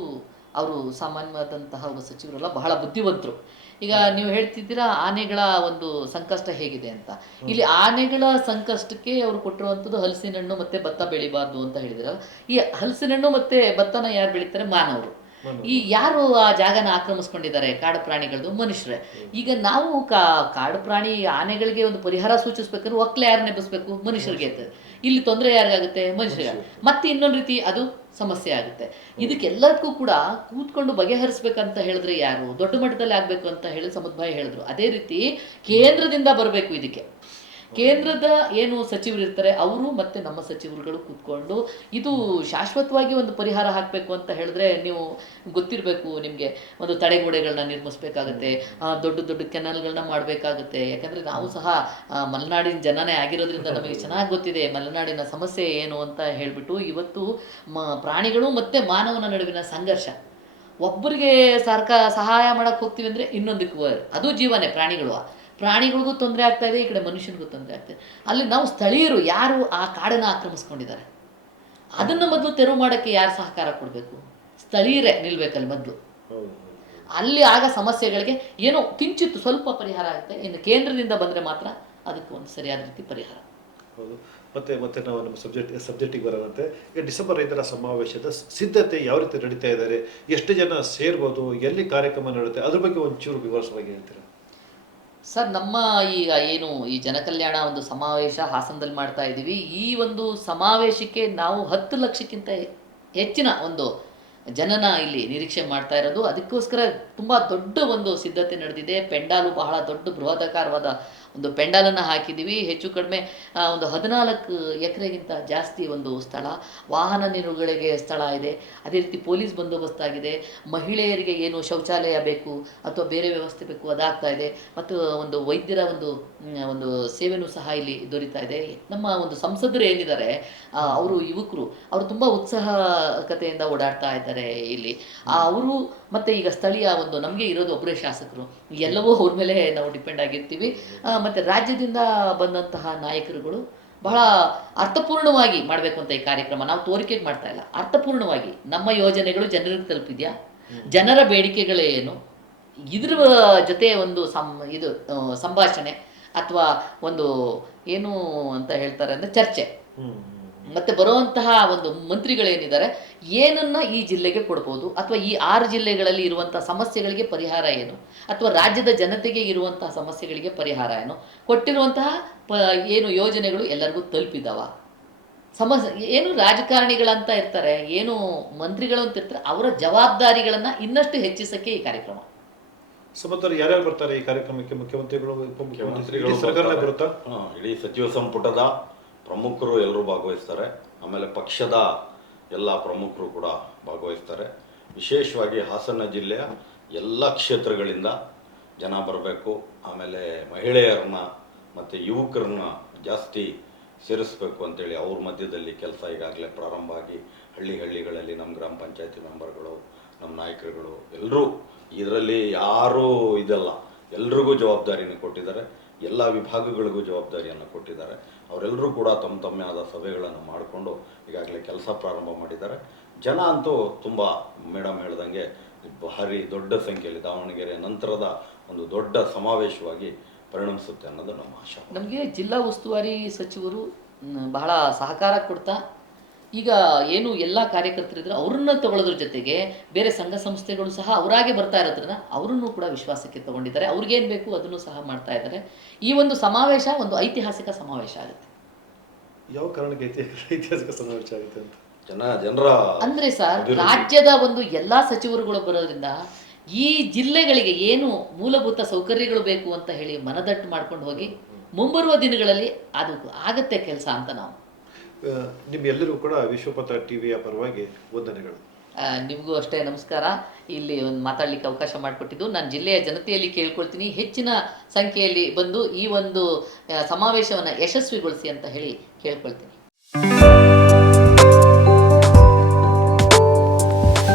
ಅವರು ಸಾಮಾನ್ಯವಾದಂತಹ ಒಬ್ಬ ಸಚಿವರಲ್ಲ ಬಹಳ ಬುದ್ಧಿವಂತರು. ಈಗ ನೀವು ಹೇಳ್ತಿದ್ದೀರಾ ಆನೆಗಳ ಒಂದು ಸಂಕಷ್ಟ ಹೇಗಿದೆ ಅಂತ. ಇಲ್ಲಿ ಆನೆಗಳ ಸಂಕಷ್ಟಕ್ಕೆ ಅವರು ಕೊಟ್ಟಿರುವಂಥದ್ದು ಹಲಸಿನ ಹಣ್ಣು ಮತ್ತೆ ಭತ್ತ ಬೆಳಿಬಾರ್ದು ಅಂತ ಹೇಳಿದಿರಲ್ಲ. ಈ ಹಲಸಿನ ಹಣ್ಣು ಮತ್ತೆ ಭತ್ತನ ಯಾರು ಬೆಳಿತಾರೆ? ಮಾನವರು. ಈ ಯಾರು ಆ ಜಾಗನ ಆಕ್ರಮಿಸ್ಕೊಂಡಿದ್ದಾರೆ? ಕಾಡು ಪ್ರಾಣಿಗಳದ್ದು ಮನುಷ್ಯರೇ. ಈಗ ನಾವು ಕಾ ಕಾಡು ಪ್ರಾಣಿ ಆನೆಗಳಿಗೆ ಒಂದು ಪರಿಹಾರ ಸೂಚಿಸ್ಬೇಕಂದ್ರೆ ಒಕ್ಕಲೆ ಯಾರು ನೆಪಿಸ್ಬೇಕು ಮನುಷ್ಯರಿಗೆ. ಇಲ್ಲಿ ತೊಂದರೆ ಯಾರಿಗಾಗುತ್ತೆ? ಮನುಷ್ಯರಿಗೆ. ಮತ್ತೆ ಇನ್ನೊಂದು ರೀತಿ ಅದು ಸಮಸ್ಯೆ ಆಗುತ್ತೆ. ಇದಕ್ಕೆಲ್ಲದಕ್ಕೂ ಕೂಡ ಕೂತ್ಕೊಂಡು ಬಗೆಹರಿಸ್ಬೇಕಂತ ಹೇಳಿದ್ರೆ ಯಾರು? ದೊಡ್ಡ ಮಟ್ಟದಲ್ಲಿ ಆಗ್ಬೇಕು ಅಂತ ಹೇಳಿ ಸಮುದಾಯ ಹೇಳಿದ್ರು. ಅದೇ ರೀತಿ ಕೇಂದ್ರದಿಂದ ಬರಬೇಕು ಇದಕ್ಕೆ. ಕೇಂದ್ರದ ಏನು ಸಚಿವರು ಇರ್ತಾರೆ, ಅವರು ಮತ್ತೆ ನಮ್ಮ ಸಚಿವರುಗಳು ಕೂತ್ಕೊಂಡು ಇದು ಶಾಶ್ವತವಾಗಿ ಒಂದು ಪರಿಹಾರ ಹಾಕಬೇಕು ಅಂತ ಹೇಳಿದ್ರೆ ನೀವು ಗೊತ್ತಿರಬೇಕು ನಿಮಗೆ. ಒಂದು ತಡೆಗೋಡೆಗಳನ್ನ ನಿರ್ಮಿಸ್ಬೇಕಾಗತ್ತೆ ದೊಡ್ಡ ದೊಡ್ಡ ಕೆನಲ್ಗಳನ್ನ ಮಾಡಬೇಕಾಗುತ್ತೆ. ಯಾಕಂದ್ರೆ ನಾವು ಸಹ ಮಲೆನಾಡಿನ ಜನನೇ ಆಗಿರೋದ್ರಿಂದ ನಮಗೆ ಚೆನ್ನಾಗಿ ಗೊತ್ತಿದೆ ಮಲೆನಾಡಿನ ಸಮಸ್ಯೆ ಏನು ಅಂತ ಹೇಳಿಬಿಟ್ಟು ಇವತ್ತು ಮ, ಪ್ರಾಣಿಗಳು ಮತ್ತೆ ಮಾನವನ ನಡುವಿನ ಸಂಘರ್ಷ. ಒಬ್ಬರಿಗೆ ಸರ್ಕಾರ ಸಹಾಯ ಮಾಡಕ್ಕೆ ಹೋಗ್ತೀವಿ ಅಂದರೆ ಇನ್ನೊಂದಕ್ಕೆ ಅದು ಜೀವನೇ ಪ್ರಾಣಿಗಳು. ಪ್ರಾಣಿಗಳಿಗೂ ತೊಂದರೆ ಆಗ್ತಾ ಇದೆ, ಈ ಕಡೆ ಮನುಷ್ಯನಿಗೂ ತೊಂದರೆ ಆಗ್ತಾ ಇದೆ. ಅಲ್ಲಿ ನಾವು ಸ್ಥಳೀಯರು ಯಾರು ಆ ಕಾಡನ್ನು ಆಕ್ರಮಿಸ್ಕೊಂಡಿದ್ದಾರೆ? ಅದನ್ನು ಮೊದಲು ತೆರವು ಮಾಡೋಕ್ಕೆ ಯಾರು ಸಹಕಾರ ಕೊಡಬೇಕು? ಸ್ಥಳೀಯರೇ ನಿಲ್ಬೇಕಲ್ಲಿ ಮೊದಲು. ಅಲ್ಲಿ ಆಗ ಸಮಸ್ಯೆಗಳಿಗೆ ಏನೋ ಕಿಂಚಿತ್ತು ಸ್ವಲ್ಪ ಪರಿಹಾರ ಆಗುತ್ತೆ. ಇನ್ನು ಕೇಂದ್ರದಿಂದ ಬಂದರೆ ಮಾತ್ರ ಅದಕ್ಕೆ ಒಂದು ಸರಿಯಾದ ರೀತಿ ಪರಿಹಾರ. ಹೌದು. ಮತ್ತೆ ಮತ್ತೆ ನಾವು ನಮ್ಮ ಸಬ್ಜೆಕ್ಟ್ ಸಬ್ಜೆಕ್ಟಿಗೆ ಬರೋದಂತೆ, ಈ ಡಿಸೆಂಬರ್ ಐದರ ಸಮಾವೇಶದ ಸಿದ್ಧತೆ ಯಾವ ರೀತಿ ನಡೀತಾ ಇದ್ದಾರೆ, ಎಷ್ಟು ಜನ ಸೇರ್ಬೋದು, ಎಲ್ಲಿ ಕಾರ್ಯಕ್ರಮ ನಡೆಯುತ್ತೆ, ಅದ್ರ ಬಗ್ಗೆ ಒಂಚೂರು ವಿವರವಾಗಿ ಹೇಳ್ತೀರಾ? ಸರ್, ನಮ್ಮ ಈಗ ಏನು ಈ ಜನಕಲ್ಯಾಣ ಒಂದು ಸಮಾವೇಶ ಹಾಸನದಲ್ಲಿ ಮಾಡ್ತಾ ಇದ್ದೀವಿ. ಈ ಒಂದು ಸಮಾವೇಶಕ್ಕೆ ನಾವು ಹತ್ತು ಲಕ್ಷಕ್ಕಿಂತ ಹೆಚ್ಚಿನ ಒಂದು ಜನನ ಇಲ್ಲಿ ನಿರೀಕ್ಷೆ ಮಾಡ್ತಾ ಇರೋದು. ಅದಕ್ಕೋಸ್ಕರ ತುಂಬ ದೊಡ್ಡ ಒಂದು ಸಿದ್ಧತೆ ನಡೆದಿದೆ. ಪೆಂಡಾಲು ಬಹಳ ದೊಡ್ಡ ಬೃಹದಾಕಾರವಾದ ಒಂದು ಪೆಂಡಾಲನ್ನು ಹಾಕಿದ್ದೀವಿ. ಹೆಚ್ಚು ಕಡಿಮೆ ಒಂದು ಹದಿನಾಲ್ಕು ಎಕರೆಗಿಂತ ಜಾಸ್ತಿ ಒಂದು ಸ್ಥಳ. ವಾಹನ ನಿಲುಗಡೆಗೆ ಸ್ಥಳ ಇದೆ. ಅದೇ ರೀತಿ ಪೊಲೀಸ್ ಬಂದೋಬಸ್ತ್ ಆಗಿದೆ ಮಹಿಳೆಯರಿಗೆ ಏನು ಶೌಚಾಲಯ ಬೇಕು ಅಥವಾ ಬೇರೆ ವ್ಯವಸ್ಥೆ ಬೇಕು ಅದಾಗ್ತಾ ಇದೆ. ಮತ್ತು ಒಂದು ವೈದ್ಯರ ಒಂದು ಒಂದು ಸೇವೆನೂ ಸಹ ಇಲ್ಲಿ ದೊರೀತಾ ಇದೆ. ನಮ್ಮ ಒಂದು ಸಂಸದರು ಏನಿದ್ದಾರೆ ಅವರು ಯುವಕರು, ಅವರು ತುಂಬ ಉತ್ಸಾಹಕತೆಯಿಂದ ಓಡಾಡ್ತಾ ಇದ್ದಾರೆ ಇಲ್ಲಿ. ಅವರು ಮತ್ತು ಈಗ ಸ್ಥಳೀಯ ಒಂದು ನಮಗೆ ಇರೋದು ಒಬ್ಬರೇ ಶಾಸಕರು. ಎಲ್ಲವೂ ಅವ್ರ ಮೇಲೆ ನಾವು ಡಿಪೆಂಡ್ ಆಗಿರ್ತೀವಿ. ಮತ್ತೆ ರಾಜ್ಯದಿಂದ ಬಂದಂತಹ ನಾಯಕರುಗಳು ಬಹಳ ಅರ್ಥಪೂರ್ಣವಾಗಿ ಮಾಡಬೇಕು ಅಂತ ಈ ಕಾರ್ಯಕ್ರಮ. ನಾವು ತೋರಿಕೆಗೆ ಮಾಡ್ತಾ ಇಲ್ಲ. ಅರ್ಥಪೂರ್ಣವಾಗಿ ನಮ್ಮ ಯೋಜನೆಗಳು ಜನರಿಗೆ ತಲುಪಿದ್ಯಾ? ಜನರ ಬೇಡಿಕೆಗಳೇನು? ಇದ್ರ ಜೊತೆ ಒಂದು ಸಂ, ಇದು ಸಂಭಾಷಣೆ. ಅಥವಾ ಒಂದು ಏನು ಅಂತ ಹೇಳ್ತಾರೆ ಅಂದರೆ ಚರ್ಚೆ. ಮತ್ತೆ ಬರುವಂತಹ ಒಂದು ಮಂತ್ರಿಗಳೇನಿದ್ದಾರೆ ಏನನ್ನ ಈ ಜಿಲ್ಲೆಗೆ ಕೊಡ್ಬೋದು ಅಥವಾ ಈ ಆರು ಜಿಲ್ಲೆಗಳಲ್ಲಿ ಇರುವಂತಹ ಸಮಸ್ಯೆಗಳಿಗೆ ಪರಿಹಾರ ಏನು ಅಥವಾ ರಾಜ್ಯದ ಜನತೆಗೆ ಇರುವಂತಹ ಸಮಸ್ಯೆಗಳಿಗೆ ಪರಿಹಾರ ಏನು ಕೊಟ್ಟಿರುವಂತಹ ಪ ಏನು ಯೋಜನೆಗಳು ಎಲ್ಲರಿಗೂ ತಲುಪಿದವ. ಸಮಸ್ಯೆ ಏನು ರಾಜಕಾರಣಿಗಳಂತ ಇರ್ತಾರೆ ಏನು ಮಂತ್ರಿಗಳು ಅಂತ ಇರ್ತಾರೆ ಅವರ ಜವಾಬ್ದಾರಿಗಳನ್ನ ಇನ್ನಷ್ಟು ಹೆಚ್ಚಿಸಕ್ಕೆ ಈ ಕಾರ್ಯಕ್ರಮ. ಸಮಂತರ ಯಾರ್ಯಾರು ಬರ್ತಾರೆ ಈ ಕಾರ್ಯಕ್ರಮಕ್ಕೆ? ಮುಖ್ಯಮಂತ್ರಿಗಳು ಉಪಮುಖ್ಯಮಂತ್ರಿಗಳು ಸರ್ಕಾರ ಬರುತ್ತಾ? ಇಡೀ ಸಚಿವ ಸಂಪುಟದ ಪ್ರಮುಖರು ಎಲ್ಲರೂ ಭಾಗವಹಿಸ್ತಾರೆ. ಆಮೇಲೆ ಪಕ್ಷದ ಎಲ್ಲ ಪ್ರಮುಖರು ಕೂಡ ಭಾಗವಹಿಸ್ತಾರೆ. ವಿಶೇಷವಾಗಿ ಹಾಸನ ಜಿಲ್ಲೆಯ ಎಲ್ಲ ಕ್ಷೇತ್ರಗಳಿಂದ ಜನ ಬರಬೇಕು. ಆಮೇಲೆ ಮಹಿಳೆಯರನ್ನ ಮತ್ತು ಯುವಕರನ್ನ ಜಾಸ್ತಿ ಸೇರಿಸ್ಬೇಕು ಅಂತೇಳಿ ಅವ್ರ ಮಧ್ಯದಲ್ಲಿ ಕೆಲಸ ಈಗಾಗಲೇ ಪ್ರಾರಂಭ ಆಗಿ ಹಳ್ಳಿ ಹಳ್ಳಿಗಳಲ್ಲಿ ನಮ್ಮ ಗ್ರಾಮ ಪಂಚಾಯತಿ ಮೆಂಬರ್ಗಳು ನಮ್ಮ ನಾಯಕರುಗಳು ಎಲ್ಲರೂ ಇದರಲ್ಲಿ ಯಾರೂ ಇದಲ್ಲ. ಎಲ್ರಿಗೂ ಜವಾಬ್ದಾರಿಯನ್ನು ಕೊಟ್ಟಿದ್ದಾರೆ. ಎಲ್ಲ ವಿಭಾಗಗಳಿಗೂ ಜವಾಬ್ದಾರಿಯನ್ನು ಕೊಟ್ಟಿದ್ದಾರೆ. ಅವರೆಲ್ಲರೂ ಕೂಡ ತಮ್ಮ ತಮ್ಮೇ ಆದ ಸಭೆಗಳನ್ನು ಮಾಡಿಕೊಂಡು ಈಗಾಗಲೇ ಕೆಲಸ ಪ್ರಾರಂಭ ಮಾಡಿದ್ದಾರೆ. ಜನ ಅಂತೂ ತುಂಬ ಮೇಡಮ್ ಹೇಳ್ದಂಗೆ ಭಾರಿ ದೊಡ್ಡ ಸಂಖ್ಯೆಯಲ್ಲಿ ದಾವಣಗೆರೆ ನಂತರದ ಒಂದು ದೊಡ್ಡ ಸಮಾವೇಶವಾಗಿ ಪರಿಣಮಿಸುತ್ತೆ ಅನ್ನೋದು ನಮ್ಮ ಆಶಾ. ನಮಗೆ ಜಿಲ್ಲಾ ಉಸ್ತುವಾರಿ ಸಚಿವರು ಬಹಳ ಸಹಕಾರ ಕೊಡ್ತಾ ಈಗ ಏನು ಎಲ್ಲ ಕಾರ್ಯಕರ್ತರಿದ್ರೆ ಅವ್ರನ್ನ ತಗೊಳ್ಳೋದ್ರ ಜೊತೆಗೆ ಬೇರೆ ಸಂಘ ಸಂಸ್ಥೆಗಳು ಸಹ ಅವರಾಗೆ ಬರ್ತಾ ಇರೋದ್ರಿಂದ ಅವರನ್ನು ಕೂಡ ವಿಶ್ವಾಸಕ್ಕೆ ತಗೊಂಡಿದ್ದಾರೆ. ಅವ್ರಿಗೇನು ಬೇಕು ಅದನ್ನು ಸಹ ಮಾಡ್ತಾ ಇದ್ದಾರೆ. ಈ ಒಂದು ಸಮಾವೇಶ ಒಂದು ಐತಿಹಾಸಿಕ ಸಮಾವೇಶ ಆಗುತ್ತೆ. ಯಾವ ಕಾರಣಕ್ಕೆ ಐತಿಹಾಸಿಕ ಐತಿಹಾಸಿಕ ಸಮಾವೇಶ ಆಗುತ್ತೆ ಅಂತ? ಜನ ಜನರ ಅಂದ್ರೆ ಸರ್ ರಾಜ್ಯದ ಒಂದು ಎಲ್ಲಾ ಸಚಿವರುಗಳು ಬರೋದ್ರಿಂದ ಈ ಜಿಲ್ಲೆಗಳಿಗೆ ಏನು ಮೂಲಭೂತ ಸೌಕರ್ಯಗಳು ಬೇಕು ಅಂತ ಹೇಳಿ ಮನದಟ್ಟು ಮಾಡ್ಕೊಂಡು ಹೋಗಿ ಮುಂಬರುವ ದಿನಗಳಲ್ಲಿ ಅದು ಆಗತ್ತೆ ಕೆಲಸ ಅಂತ ನಾವು. ಆ, ನಿಮ್ಮೆಲ್ಲರಿಗೂ ಕೂಡ ವಿಶ್ವಪಥ ಟಿವಿಯ ಪರವಾಗಿ ವಂದನೆಗಳು. ನಿಮಗೂ ಅಷ್ಟೇ ನಮಸ್ಕಾರ. ಇಲ್ಲಿ ಒಂದು ಮಾತಾಡ್ಲಿಕ್ಕೆ ಅವಕಾಶ ಮಾಡಿಕೊಟ್ಟಿದ್ದು. ನಾನು ಜಿಲ್ಲೆಯ ಜನತೆಯಲ್ಲಿ ಕೇಳ್ಕೊಳ್ತೀನಿ. ಹೆಚ್ಚಿನ ಸಂಖ್ಯೆಯಲ್ಲಿ ಬಂದು ಈ ಒಂದು ಸಮಾವೇಶವನ್ನು ಯಶಸ್ವಿಗೊಳಿಸಿ ಅಂತ ಹೇಳಿ ಕೇಳ್ಕೊಳ್ತೀನಿ.